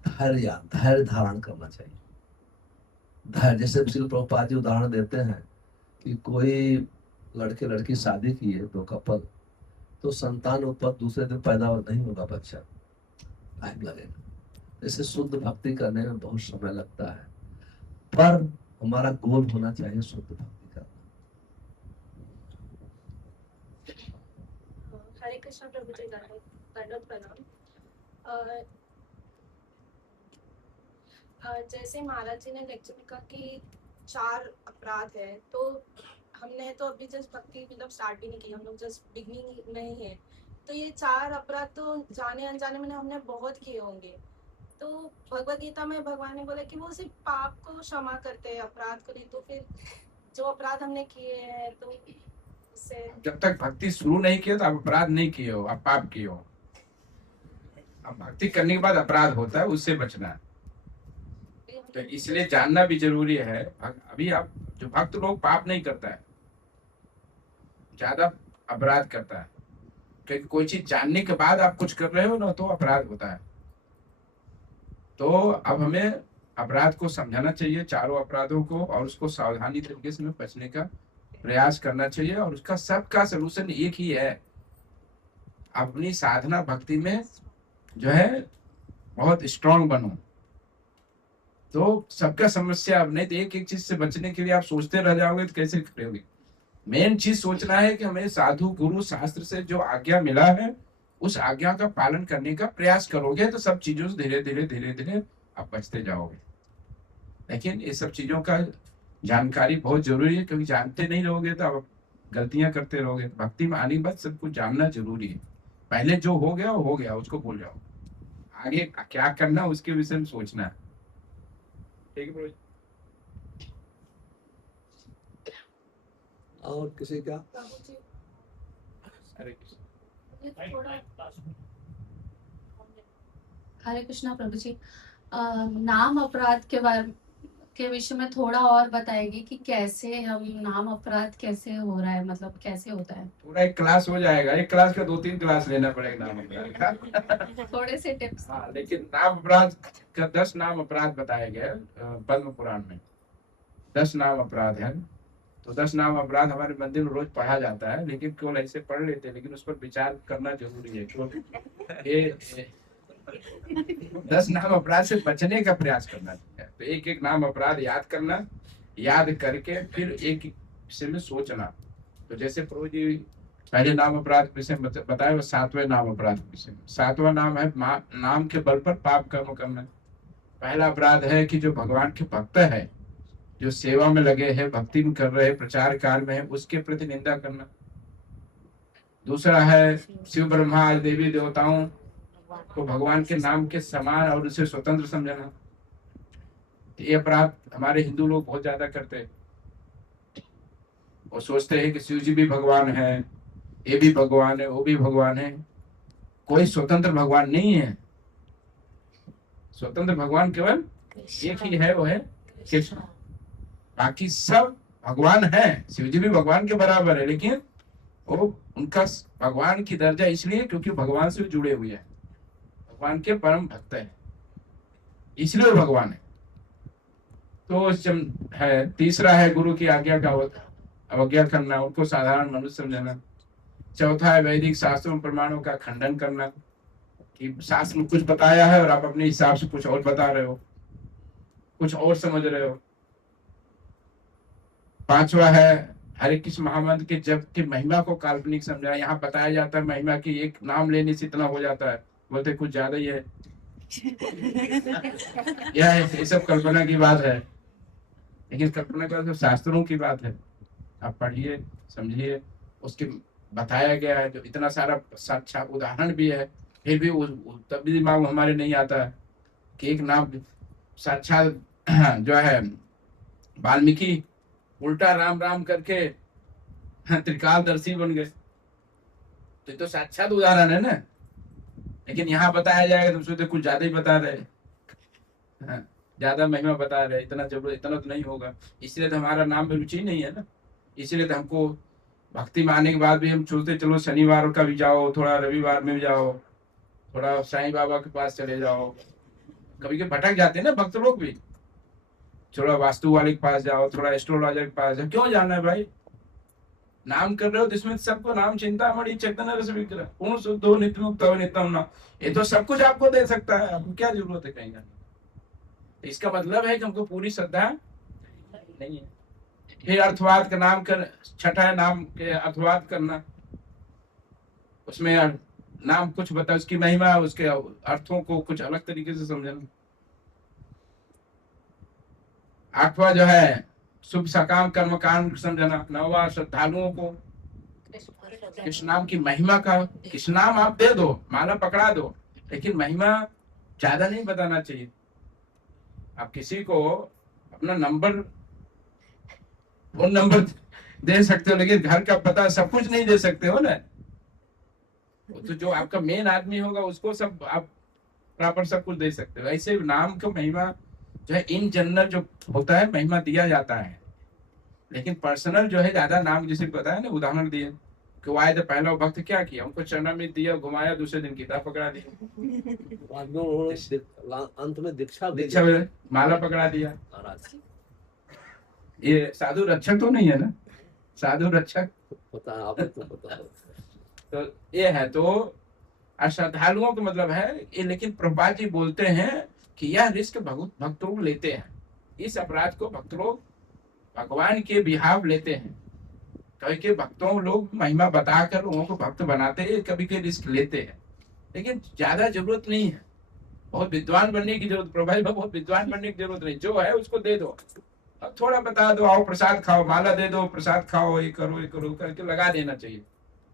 धैर्य धारण करना चाहिए। धैर्य, जैसे श्रील प्रभुपाद जी उदाहरण देते हैं कि कोई लड़के लड़की शादी किए, दो कपल, तो संतान उत्पत्ति दूसरे दिन पैदा नहीं होगा बच्चा, टाइम लगेगा। जैसे शुद्ध भक्ति करने में बहुत समय लगता है, पर हमारा गोल होना चाहिए शुद्ध भक्ति करना। हरे कृष्ण प्रभु जी, दंडवत प्रणाम। जैसे महाराज जी ने लेक्चर में कहा कि 4 अपराध है, तो हमने तो अभी जस्ट भक्ति मतलब स्टार्ट भी नहीं की, हम लोग जस्ट बिगनिंग में ही है। तो ये 4 अपराध तो जाने अनजाने में हमने बहुत किए होंगे। तो भगवद गीता में भगवान ने बोला कि वो सिर्फ पाप को क्षमा करते हैं, अपराध को नहीं। तो फिर जो अपराध हमने किए हैं तो उससे जब तक भक्ति शुरू नहीं किया तो आप अपराध नहीं किए हो, आप पाप किए हो। अब भक्ति करने के बाद अपराध होता है, उससे बचना है। तो इसलिए जानना भी जरूरी है। अभी आप जो भक्त लोग पाप नहीं करता है, ज्यादा अपराध करता है, क्योंकि कोई चीज जानने के बाद आप कुछ कर रहे हो ना, तो अपराध होता है। तो अब हमें अपराध को समझाना चाहिए, चारों अपराधों को, और उसको सावधानी तरीके से बचने का प्रयास करना चाहिए। और उसका सबका सलूशन एक ही है, अपनी साधना भक्ति में जो है बहुत स्ट्रांग बनो, तो सबका समस्या। अब नहीं तो एक एक चीज से बचने के लिए आप सोचते रह जाओगे तो कैसे करोगे। मेन चीज सोचना है कि हमें साधु गुरु शास्त्र से जो आज्ञा मिला है, उस आज्ञा का पालन करने का प्रयास करोगे तो सब चीजों से धीरे धीरे धीरे धीरे आप बचते जाओगे। लेकिन ये सब चीजों का जानकारी बहुत जरूरी है, क्योंकि जानते नहीं रहोगे तो आप गलतियां करते रहोगे। भक्ति में आने के बाद सब कुछ जानना जरूरी है। पहले जो हो गया वो हो गया, उसको भूल जाओ, आगे क्या करना उसके विषय में सोचना है। ठीक है प्रभु। और किसी का? प्रभु जी हरे कृष्ण। हरे कृष्णा प्रभु जी, नाम अपराध के विषय में थोड़ा और बताएगी कि कैसे हम नाम अपराध कैसे हो रहा है, मतलब कैसे होता है? पूरा एक क्लास हो जाएगा, एक क्लास का 2-3 क्लास लेना पड़ेगा नाम अपराध का। थोड़े से टिप्स। हाँ, लेकिन नाम अपराध का 10 नाम अपराध बताए गए पद्म पुराण में। 10 नाम अपराध है। तो 10 नाम अपराध हमारे मंदिर में रोज पढ़ा जाता है, लेकिन केवल ऐसे पढ़ लेते हैं, लेकिन उस पर विचार करना जरूरी है। 10 नाम अपराध से बचने का प्रयास करना चाहिए। तो एक एक नाम अपराध याद करना, याद करके फिर एक विषय में सोचना। तो जैसे प्रभु जी पहले नाम अपराध विषय बताए, वो 7वें नाम अपराध विषय में। 7वां नाम है नाम के बल पर पाप कर्म करना। पहला अपराध है कि जो भगवान के भक्त है, जो सेवा में लगे हैं, भक्ति में कर रहे हैं, प्रचार कार्य में है, उसके प्रति निंदा करना। दूसरा है शिव ब्रह्मा आदि देवी देवताओं को भगवान के नाम के समान और उसे स्वतंत्र समझना। ये अपराध हमारे हिंदू लोग बहुत ज्यादा करते हैं और सोचते हैं कि शिव जी भी भगवान है, ये भी भगवान है, वो भी भगवान है। कोई स्वतंत्र भगवान नहीं है। स्वतंत्र भगवान केवल एक ही है, वो है कृष्ण। बाकी सब भगवान है। शिव जी भी भगवान के बराबर है, लेकिन वो उनका भगवान की दर्जा इसलिए क्योंकि भगवान से जुड़े हुए हैं, भगवान के परम भक्त है, इसलिए भगवान है। तो है तीसरा है गुरु की आज्ञा का अवज्ञा करना, उनको साधारण मनुष्य समझना। चौथा है वैदिक शास्त्रों प्रमाणों का खंडन करना, कि शास्त्र में कुछ बताया है और आप अपने हिसाब से कुछ और बता रहे हो, कुछ और समझ रहे हो। पांचवा है हरे कृष्ण महामंत्र के जप की महिमा को काल्पनिक समझा। यहाँ बताया जाता है महिमा की एक नाम लेने से इतना हो जाता है, बोलते कुछ ज्यादा ही है। ये सब कल्पना की बात है, लेकिन कल्पना की बात शास्त्रों की बात है। आप पढ़िए, समझिए, उसके बताया गया है। जो इतना सारा साक्षात उदाहरण भी है, फिर भी तब भी दिमाग हमारे नहीं आता है कि एक नाम साक्षात जो है वाल्मीकि उल्टा राम राम करके त्रिकालदर्शी बन गए। तो ये तो साक्षात उदाहरण है ना। लेकिन यहाँ बताया जाएगा तो सोचते कुछ ज्यादा ही बता रहे, ज्यादा महिमा बता रहे, इतना जरूर इतना तो नहीं होगा। इसलिए तो हमारा नाम में रुचि नहीं है ना। इसलिए तो हमको भक्ति में आने के बाद भी हम सोचते चलो शनिवार का भी जाओ, थोड़ा रविवार में भी जाओ, थोड़ा साईं बाबा के पास चले जाओ। कभी कभी भटक जाते हैं ना भक्त लोग भी, थोड़ा वास्तु वाले के पास जाओ, थोड़ा एस्ट्रोलॉजर के पास जाओ। क्यों जाना है भाई? नाम कर रहे हो जिसमें सबको नाम चिंता मणि चेतन रस विग्रह पूर्ण शुद्धो नित्य मुक्त नित्यम नाम, ये तो सब कुछ आपको दे सकता है, आपको क्या जरूरत है कहीं जाने। इसका मतलब है कि हमको पूरी श्रद्धा नहीं है। फिर अर्थवाद का नाम कर, छठा है नाम के अर्थवाद करना, उसमें नाम कुछ बता, उसकी महिमा, उसके अर्थों को कुछ अलग तरीके से समझना। आठवां जो है शुभ सकाम कर्म कांड समझना। नौवां श्रद्धालुओं को कृष्ण नाम की महिमा का, कृष्ण नाम आप दे दो, माला पकड़ा दो, लेकिन महिमा ज्यादा नहीं बताना चाहिए। आप किसी को अपना नंबर, फोन नंबर दे सकते हो, लेकिन घर का पता सब कुछ नहीं दे सकते हो ना। तो जो आपका मेन आदमी होगा उसको सब आप प्रॉपर सब कुछ दे सकते हो। ऐसे नाम को महिमा जो है इन जनरल जो होता है महिमा दिया जाता है, लेकिन पर्सनल जो है ज्यादा नाम, जैसे बताया ना उदाहरण दिए कि वो आए थे पहला भक्त क्या किया, उनको चरणामृत दिया, घुमाया, दूसरे दिन किताब पकड़ा दी, बाद में उन्होंने अंत में दीक्षा माला पकड़ा दिया। महाराज ये साधु रक्षक तो नहीं है ना, साधु रक्षक पता है आपको, तो पता है। तो ये है। तो श्रद्धालुओं का मतलब है ये, लेकिन प्रभुपाद जी बोलते हैं कि यह रिस्क भक्त लोग लेते हैं, इस अपराध को भक्त लोग भगवान के बिहाव लेते हैं। कभी के भक्तों लोग महिमा बताकर लोगों को भक्त बनाते हैं, कभी के रिस्क लेते हैं, लेकिन ज्यादा जरूरत नहीं है। बहुत विद्वान बनने की जरूरत, प्रभाई बहुत विद्वान बनने की जरूरत नहीं, जो है उसको दे दो, अब थोड़ा बता दो, आओ प्रसाद खाओ, माला दे दो, प्रसाद खाओ, ये करो करके लगा देना चाहिए,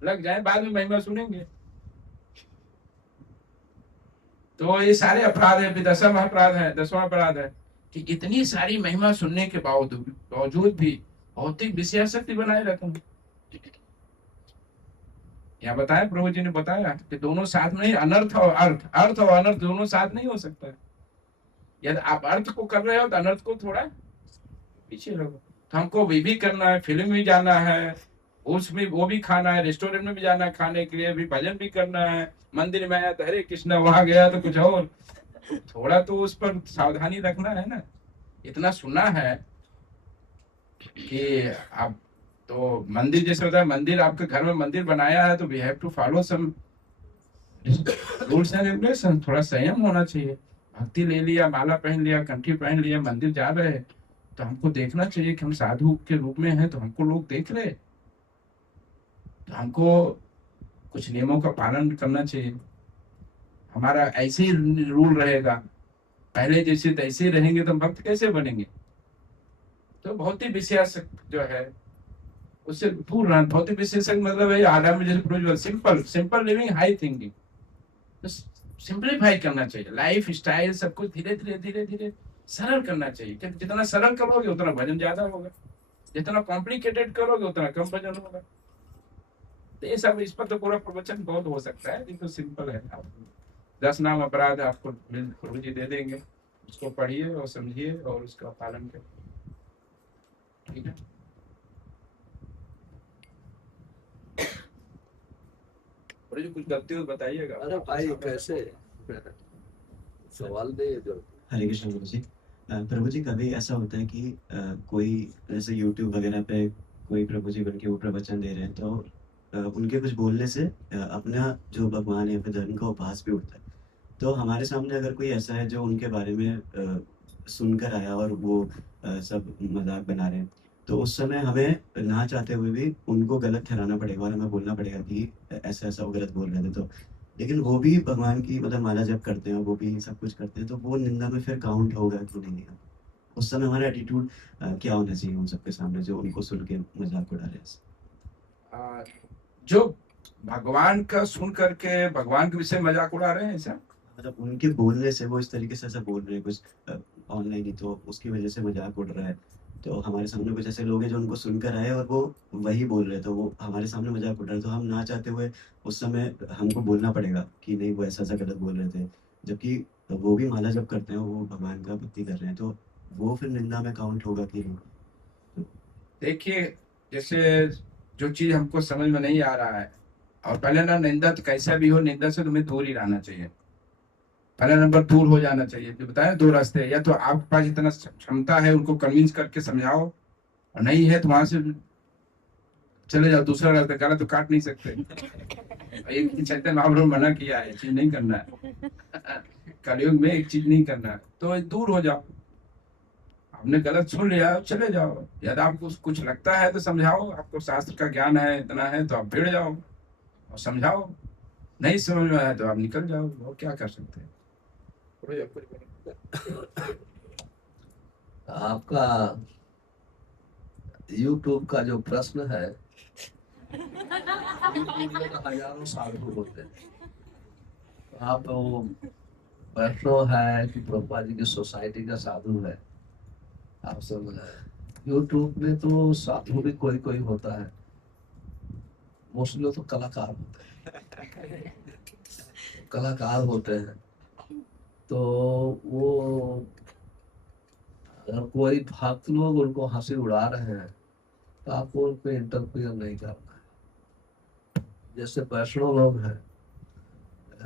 लग जाए, बाद में महिमा सुनेंगे। तो ये सारे अपराध है। दसवां अपराध है, 10वां अपराध है कि इतनी सारी महिमा सुनने के बावजूद भी भौतिक विषयासक्ति बनाए रखें। यहाँ बताया प्रभु जी ने बताया कि दोनों साथ में, अनर्थ और अर्थ, अर्थ और अनर्थ दोनों साथ नहीं हो सकता है। यदि आप अर्थ को कर रहे हो तो अनर्थ को थोड़ा पीछे रखो। तो हमको भी करना है, फिल्म भी जाना है, उसमें वो भी खाना है, रेस्टोरेंट में भी जाना है खाने के लिए, भी भजन भी करना है, मंदिर में आया तो हरे कृष्णा, वहां गया तो कुछ और, थोड़ा तो उस पर सावधानी रखना है ना। इतना सुना है कि आप तो मंदिर जैसे होता है, मंदिर आपके घर में मंदिर बनाया है तो we have to follow some rules and regulation, थोड़ा संयम होना चाहिए। भक्ति ले लिया, माला पहन लिया, कंठी पहन लिया, मंदिर जा रहे हैं तो हमको देखना चाहिए कि हम साधु के रूप में हैं, तो हमको लोग देख रहे, तो हमको कुछ नियमों का पालन करना चाहिए। हमारा ऐसे ही रूल रहेगा, पहले जैसे तैसे रहेंगे तो हम भक्त कैसे बनेंगे। तो भौतिक विषयासक्त जो है उससे दूर रहना। भौतिक विषयासक्त मतलब है आदम में जैसे सिंपल लिविंग, हाई थिंकिंग। तो सिंपलीफाई करना चाहिए, लाइफ स्टाइल सब कुछ धीरे धीरे सरल करना चाहिए। जितना सरल करोगे उतना भजन ज्यादा होगा, जितना कॉम्प्लिकेटेड करोगे उतना कम भजन होगा। तो ये सब, इस पर तो पूरा प्रवचन बहुत हो सकता है, लेकिन तो सिंपल है। 10 नाम अपराध आपको प्रभु जी दे देंगे, उसको पढ़िए और समझिए और उसका पालन करिए, ठीक है। प्रभु जी कुछ गलती हो बताइएगा। अरे भाई कैसे सवाल दे जो। हरे कृष्ण प्रभु जी। प्रभु जी कभी ऐसा होता है कि कोई जैसे यूट्यूब वगैरह पे कोई प्रभु जी बन के वो प्रवचन दे रहे हैं, तो उनके कुछ बोलने से अपना जो भगवान या फिर धर्म का उपहास भी होता है। तो हमारे सामने अगर कोई ऐसा है जो उनके बारे में सुनकर आया और वो सब मजाक बना रहे हैं, तो उस समय हमें ना चाहते हुए भी उनको गलत ठहराना पड़ेगा और हमें बोलना पड़ेगा कि ऐसा ऐसा वो गलत बोल रहे थे। तो लेकिन वो भी भगवान की मतलब माला जप करते हैं, वो भी सब कुछ करते हैं, तो वो निंदा में फिर काउंट होगा कि नहीं। उस समय हमारा एटीट्यूड क्या होना चाहिए उन सबके सामने जो उनको सुन के मजाक उड़ा रहे हैं। जो भगवान का सुन करके भगवान के विषय मजाक उड़ा रहे हैं, ऐसा मतलब उनके बोलने से वो इस तरीके से ऐसा बोल रहे हैं कुछ ऑनलाइन ही, तो उसकी वजह से मजाक उड़ रहा है। तो हमारे सामने कुछ ऐसे लोग हैं जो उनको सुनकर आए और वो वही बोल रहे, तो वो हमारे सामने मजाक उड़ रहा है, तो हम ना चाहते हुए उस समय हमको बोलना पड़ेगा कि नहीं वो ऐसा ऐसा गलत बोल रहे थे, जबकि वो भी माला जब करते हैं, वो भगवान का भक्ति कर रहे हैं, तो वो फिर निंदा में काउंट होगा कि नहीं। देखिए, जैसे जो चीज हमको समझ में नहीं आ रहा है, और पहले ना निंदा तो कैसा भी हो, निंदा से तुम्हें दूर ही रहना चाहिए। पहला नंबर दूर हो जाना चाहिए। जो बताया 2 रास्ते, या तो आपके पास इतना क्षमता है उनको कन्विंस करके समझाओ, और नहीं है तो वहां से चले जाओ दूसरा रास्ता, गला तो काट नहीं सकते। एक चैतन्य महाप्रभु मना किया है, चीज नहीं करना है। कलयुग में एक चीज नहीं करना है, तो दूर हो जाओ। आपने गलत सुन लिया, चले जाओ। यदि आपको कुछ लगता है तो समझाओ, आपको शास्त्र का ज्ञान है, इतना है तो आप भिड़ जाओ और समझाओ। नहीं समझ में आया तो आप निकल जाओ, और क्या कर सकते हैं। आपका YouTube का जो प्रश्न है, हजारों साधु होते हैं, आप वो वैष्णव है कि प्रभुपाद जी की सोसाइटी का साधु है, आप सब YouTube में तो साधु भी कोई कोई होता है, मोस्टली लोग तो कलाकार होते हैं। कलाकार होते हैं, तो वो अगर कोई भक्त लोग उनको हंसी उड़ा रहे हैं तो आपको उन पे इंटरफियर नहीं करना है। जैसे वैष्णव लोग हैं,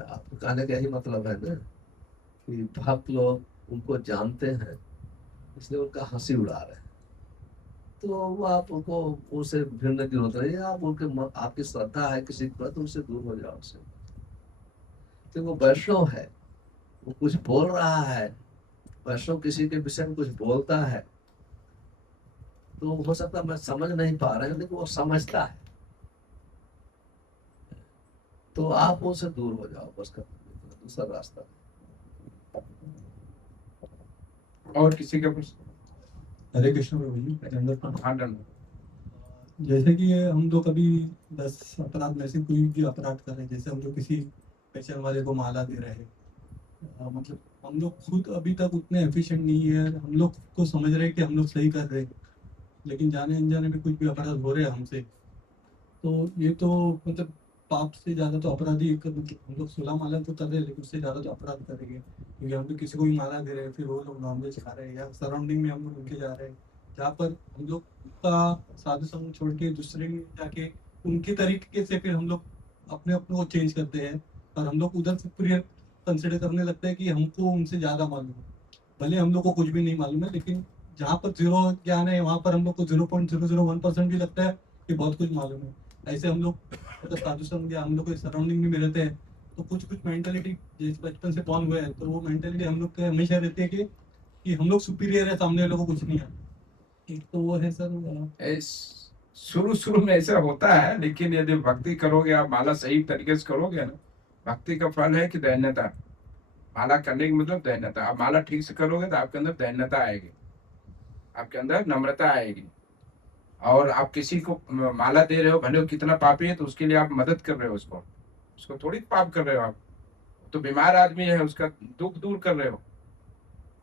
आपको कहने का यही मतलब है ना कि भक्त लोग उनको जानते हैं, इसलिए उनका हंसी उड़ा रहे हैं, तो वो आप उनको उनसे भिड़ने की जरूरत नहीं है। आप उनके आपकी श्रद्धा है किसी पर, तो उनसे दूर हो जाओ उससे। तो वो वैष्णव है, वो कुछ बोल रहा है, वैष्णव किसी के विषय में कुछ बोलता है, तो हो सकता है मैं समझ नहीं पा रहा हूँ, लेकिन वो समझता है, तो आप उनसे दूर हो जाओ, बस दूसरा रास्ता। और किसी का प्रश्न? हरे कृष्ण प्रभु जी। हाँ, डन। जैसे कि हम लोग कभी 10 अपराध में से कोई भी अपराध कर रहे हैं, जैसे हम लोग किसी पेशेंट वाले को माला दे रहे हैं, मतलब हम लोग खुद अभी तक उतने एफिशिएंट नहीं है, हम लोग को समझ रहे हैं कि हम लोग सही कर रहे हैं, लेकिन जाने अनजाने में कुछ भी अपराध हो रहे हैं हमसे, तो ये तो मतलब पाप से ज़्यादा तो अपराधी मतलब हम लोग 16 माला तो कर रहे हैं, लेकिन उससे ज़्यादा तो अपराध करेंगे, क्योंकि हम लोग किसी को भी माला दे रहे हैं, फिर वो लोग नॉनवेज खा रहे हैं, या सराउंडिंग में हम लोग उनके जा रहे हैं, जहाँ पर हम लोग का साधु संग छोड़ के दूसरे में जाके उनके तरीके से फिर हम लोग अपने को चेंज करते हैं, और हम लोग उधर सुपीरियर कंसिडर करने लगते हैं कि हमको उनसे ज़्यादा मालूम है, भले हम लोग को कुछ भी नहीं मालूम है, लेकिन जहाँ पर जीरो ज्ञान है वहाँ पर हम लोग को 0.001% भी लगता है कि बहुत कुछ मालूम है। ऐसे हम लोग मतलब साधु संग या हम लोग के सराउंडिंग में रहते हैं, तो कुछ मेंटालिटी जैसे बचपन से पॉन हुए हैं, तो वो मेंटालिटी हम लोग के हमेशा रहती है कि हम लोग सुपीरियर है, सामने वालों को कुछ नहीं आता। एक तो वो है सर, शुरू में ऐसा होता है, लेकिन यदि भक्ति करोगे, आप माला सही तरीके से करोगे ना, भक्ति का फल है कि दैन्यता। माला करने का मतलब दैन्यता। आप माला ठीक से करोगे तो आपके अंदर दैन्यता आएगी, आपके अंदर नम्रता आएगी, और आप किसी को माला दे रहे हो, भले वो कितना पापी है, तो उसके लिए आप मदद कर रहे हो, उसको थोड़ी पाप कर रहे हो आप, तो बीमार आदमी है, उसका दुख दूर कर रहे हो।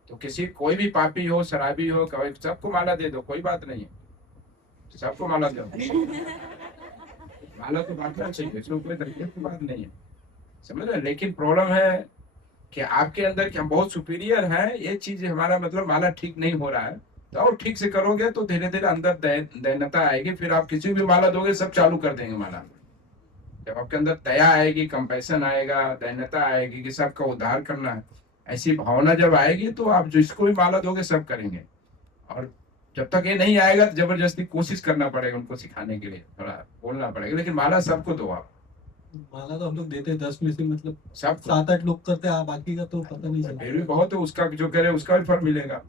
तो किसी कोई भी पापी हो, शराबी हो, कभी सबको माला दे दो, कोई बात नहीं है, सबको माला दो। माला तो बांटना चाहिए, इसमें कोई तकलीफ की बात नहीं है, समझ रहे। लेकिन प्रॉब्लम है कि आपके अंदर कि हम बहुत सुपीरियर हैं, ये चीज हमारा मतलब माला ठीक नहीं हो रहा है। तो और ठीक से करोगे तो धीरे धीरे अंदर दैन्यता आएगी, फिर आप किसी भी माला दोगे सब चालू कर देंगे माला। जब आपके अंदर दया आएगी, कंपैशन आएगा, दैन्यता आएगी कि सबका उद्धार करना है, ऐसी भावना जब आएगी तो आप जिसको भी माला दोगे सब करेंगे। और जब तक ये नहीं आएगा तो जबरदस्ती कोशिश करना पड़ेगा, उनको सिखाने के लिए थोड़ा बोलना पड़ेगा, लेकिन माला सबको दो आप। माला तो हम लोग देते हैं 10 में से मतलब सब 7-8 लोग करते हैं, बाकी का तो पता नहीं चलता। फिर भी बहुत है, उसका जो करे उसका भी फल मिलेगा।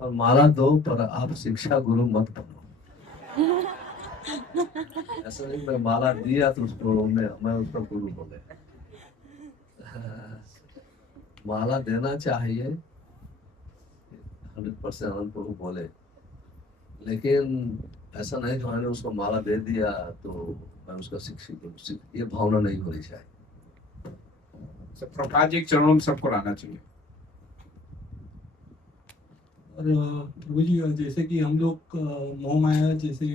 और माला दो, पर आप शिक्षा गुरु मत बनो। ऐसा नहीं मैं माला दिया तो उसको मैं उसका गुरु हो गया। माला देना चाहिए, 100% आनंद प्रभु बोले, लेकिन ऐसा नहीं कि मैंने उसको माला दे दिया तो मैं उसका शिक्षित, ये भावना नहीं होनी चाहिए। सब प्रभुपाद जी के चरणों में सबको लाना चाहिए। और प्रभु जी जैसे कि हम लोग मोह माया, जैसे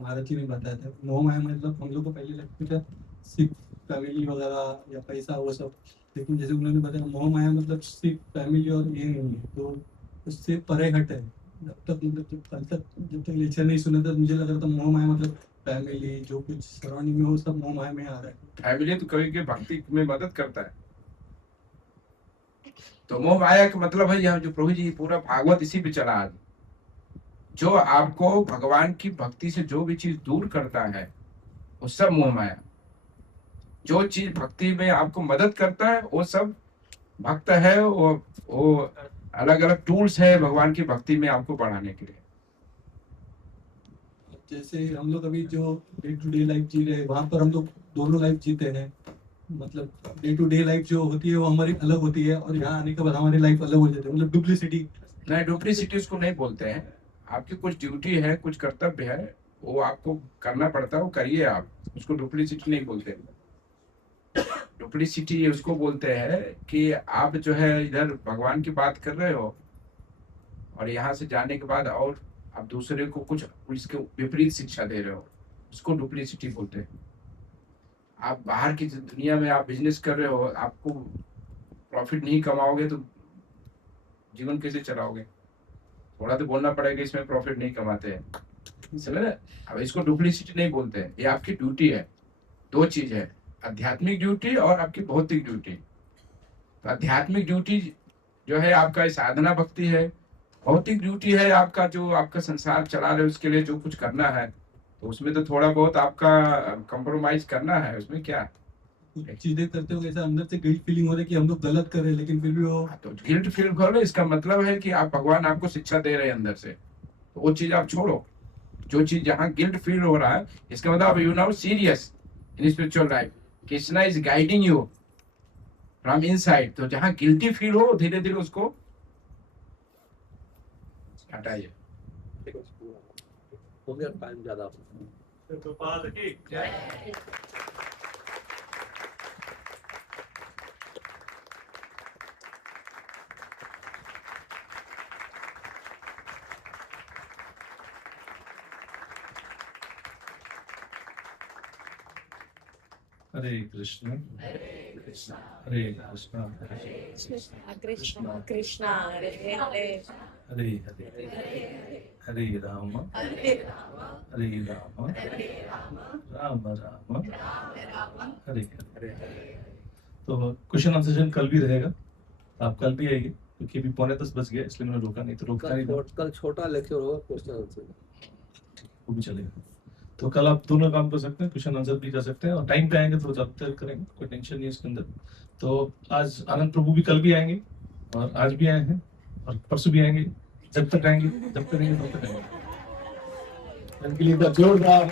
महाराज जी ने बताया था, मोह माया मतलब हम लोग को पहले लगता था सिर्फ फैमिली वगैरह या पैसा वो सब, लेकिन जैसे उन्होंने बताया मोह माया मतलब सिर्फ फैमिली और ये नहीं है, तो उससे परे हट है। जब तक मतलब जब तक लेक्चर नहीं सुना था मुझे लग रहा था मोह माया मतलब फैमिली जो कुछ सराउंडिंग में हो सब मोह माया में आ रहा है। फैमिली तो कभी के भक्ति में मदद करता है, तो मोह माया का मतलब है यहाँ जो प्रभु जी पूरा भागवत इसी पे चला आज। जो आपको भगवान की भक्ति से जो भी चीज दूर करता है वो सब मोह माया। जो चीज भक्ति में आपको मदद करता है वो सब भक्त है। वो अलग अलग टूल्स है भगवान की भक्ति में आपको बढ़ाने के लिए। जैसे हम लोग अभी जो डे टू डे लाइफ जी रहे हैं, वहाँ पर हम लोग दोनों लाइफ जीते हैं। मतलब डे टू डे लाइफ जो होती है वो हमारी अलग होती है, और यहाँ आने के बाद हमारी लाइफ अलग हो जाती है। मतलब डुप्लीसिटी। नहीं, डुप्लीसिटी उसको नहीं बोलते हैं। आपकी कुछ ड्यूटी है, कुछ कर्तव्य है, वो आपको करना पड़ता है, वो करिए आप। उसको डुप्लीसिटी नहीं बोलते। डुप्लीसिटी उसको बोलते हैं कि आप जो है इधर भगवान की बात कर रहे हो और यहाँ से जाने के बाद और आप दूसरे को कुछ इसके विपरीत शिक्षा दे रहे हो, उसको डुप्लीसिटी बोलते हैं। आप बाहर की दुनिया में आप बिजनेस कर रहे हो, आपको प्रॉफिट नहीं कमाओगे तो जीवन कैसे चलाओगे? थोड़ा तो बोलना पड़ेगा इसमें प्रॉफिट नहीं कमाते हैं, समझ रहे? अब इसको डुप्लीसिटी नहीं बोलते हैं। ये आपकी ड्यूटी है। दो चीज है, आध्यात्मिक ड्यूटी और आपकी भौतिक ड्यूटी। तो आध्यात्मिक ड्यूटी जो है आपका साधना भक्ति है। भौतिक ड्यूटी है आपका जो आपका संसार चला रहे उसके लिए जो कुछ करना है, तो उसमें तो थोड़ा बहुत आपका कंप्रोमाइज करना है। उसमें क्या चीजें करते हो ऐसा अंदर से गिल्ट फीलिंग हो रही है कि हम लोग गलत कर रहे हैं, लेकिन फिर भी वो तो गिल्ट फील करो। इसका मतलब है कि आप भगवान आपको शिक्षा दे रहे हैं अंदर से, तो वो चीज आप छोड़ो। जो चीज जहाँ गिल्ट फील हो रहा है, इसका मतलब you now serious in spiritual life. Krishna is guiding you from inside. तो जहाँ गिल्टी फील हो धीरे धीरे उसको हटाइए। हो गया टाइम ज्यादा। हरे कृष्ण हरे कृष्ण कृष्णा कृष्णा कृष्णा हरे हरे हरे हरे हरे राम राम राम हरे हरे। तो क्वेश्चन आंसर सेशन कल भी रहेगा, आप कल भी आइए, क्योंकि अभी 9:45 बज गया, इसलिए मैंने रोका नहीं तो रोकता नहीं था। कल छोटा लेक्चर होगा, क्वेश्चन आंसर वो भी चलेगा। तो कल आप दोनों काम कर सकते हैं, क्वेश्चन आंसर भी कर सकते हैं, और टाइम पे आएंगे तो ज्यादा करेंगे, कोई टेंशन नहीं है इसके अंदर। तो आज आनंद प्रभु भी कल भी आएंगे, और आज भी आए हैं, और परसों भी आएंगे। जब तक आएंगे तब तक आएंगे तब तक आएंगे। उनके लिए जोरदार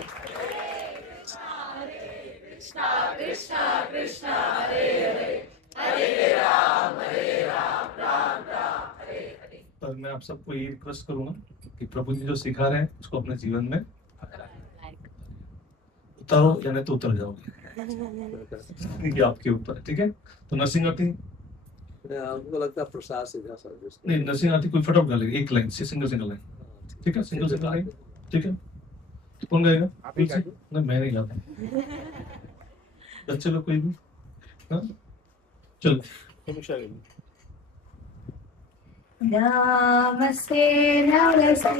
कृष्णा कृष्णा कृष्णा हरे हरे हरे राम राम राम हरे हरे। पर मैं आप सबको ये रिक्वेस्ट करूंगा कि प्रभु जी जो सिखा रहे हैं उसको अपने जीवन में उतारो, या नहीं तो उतर जाओगे। ये आपके ऊपर है, ठीक है? तो नरसिंह आरती हमको लगता है प्रसाद सीधा सर्विस नहीं, नरसिंह आरती कोई फटाफट गालेगा, एक लाइन से, सिंगल लाइन, ठीक है? सिंगल लाइन, ठीक है? तो कौन गाएगा? नहीं, मैं नहीं गाता। बच्चे लोग कोई भी, हाँ चलो। नमस्ते नमस्ते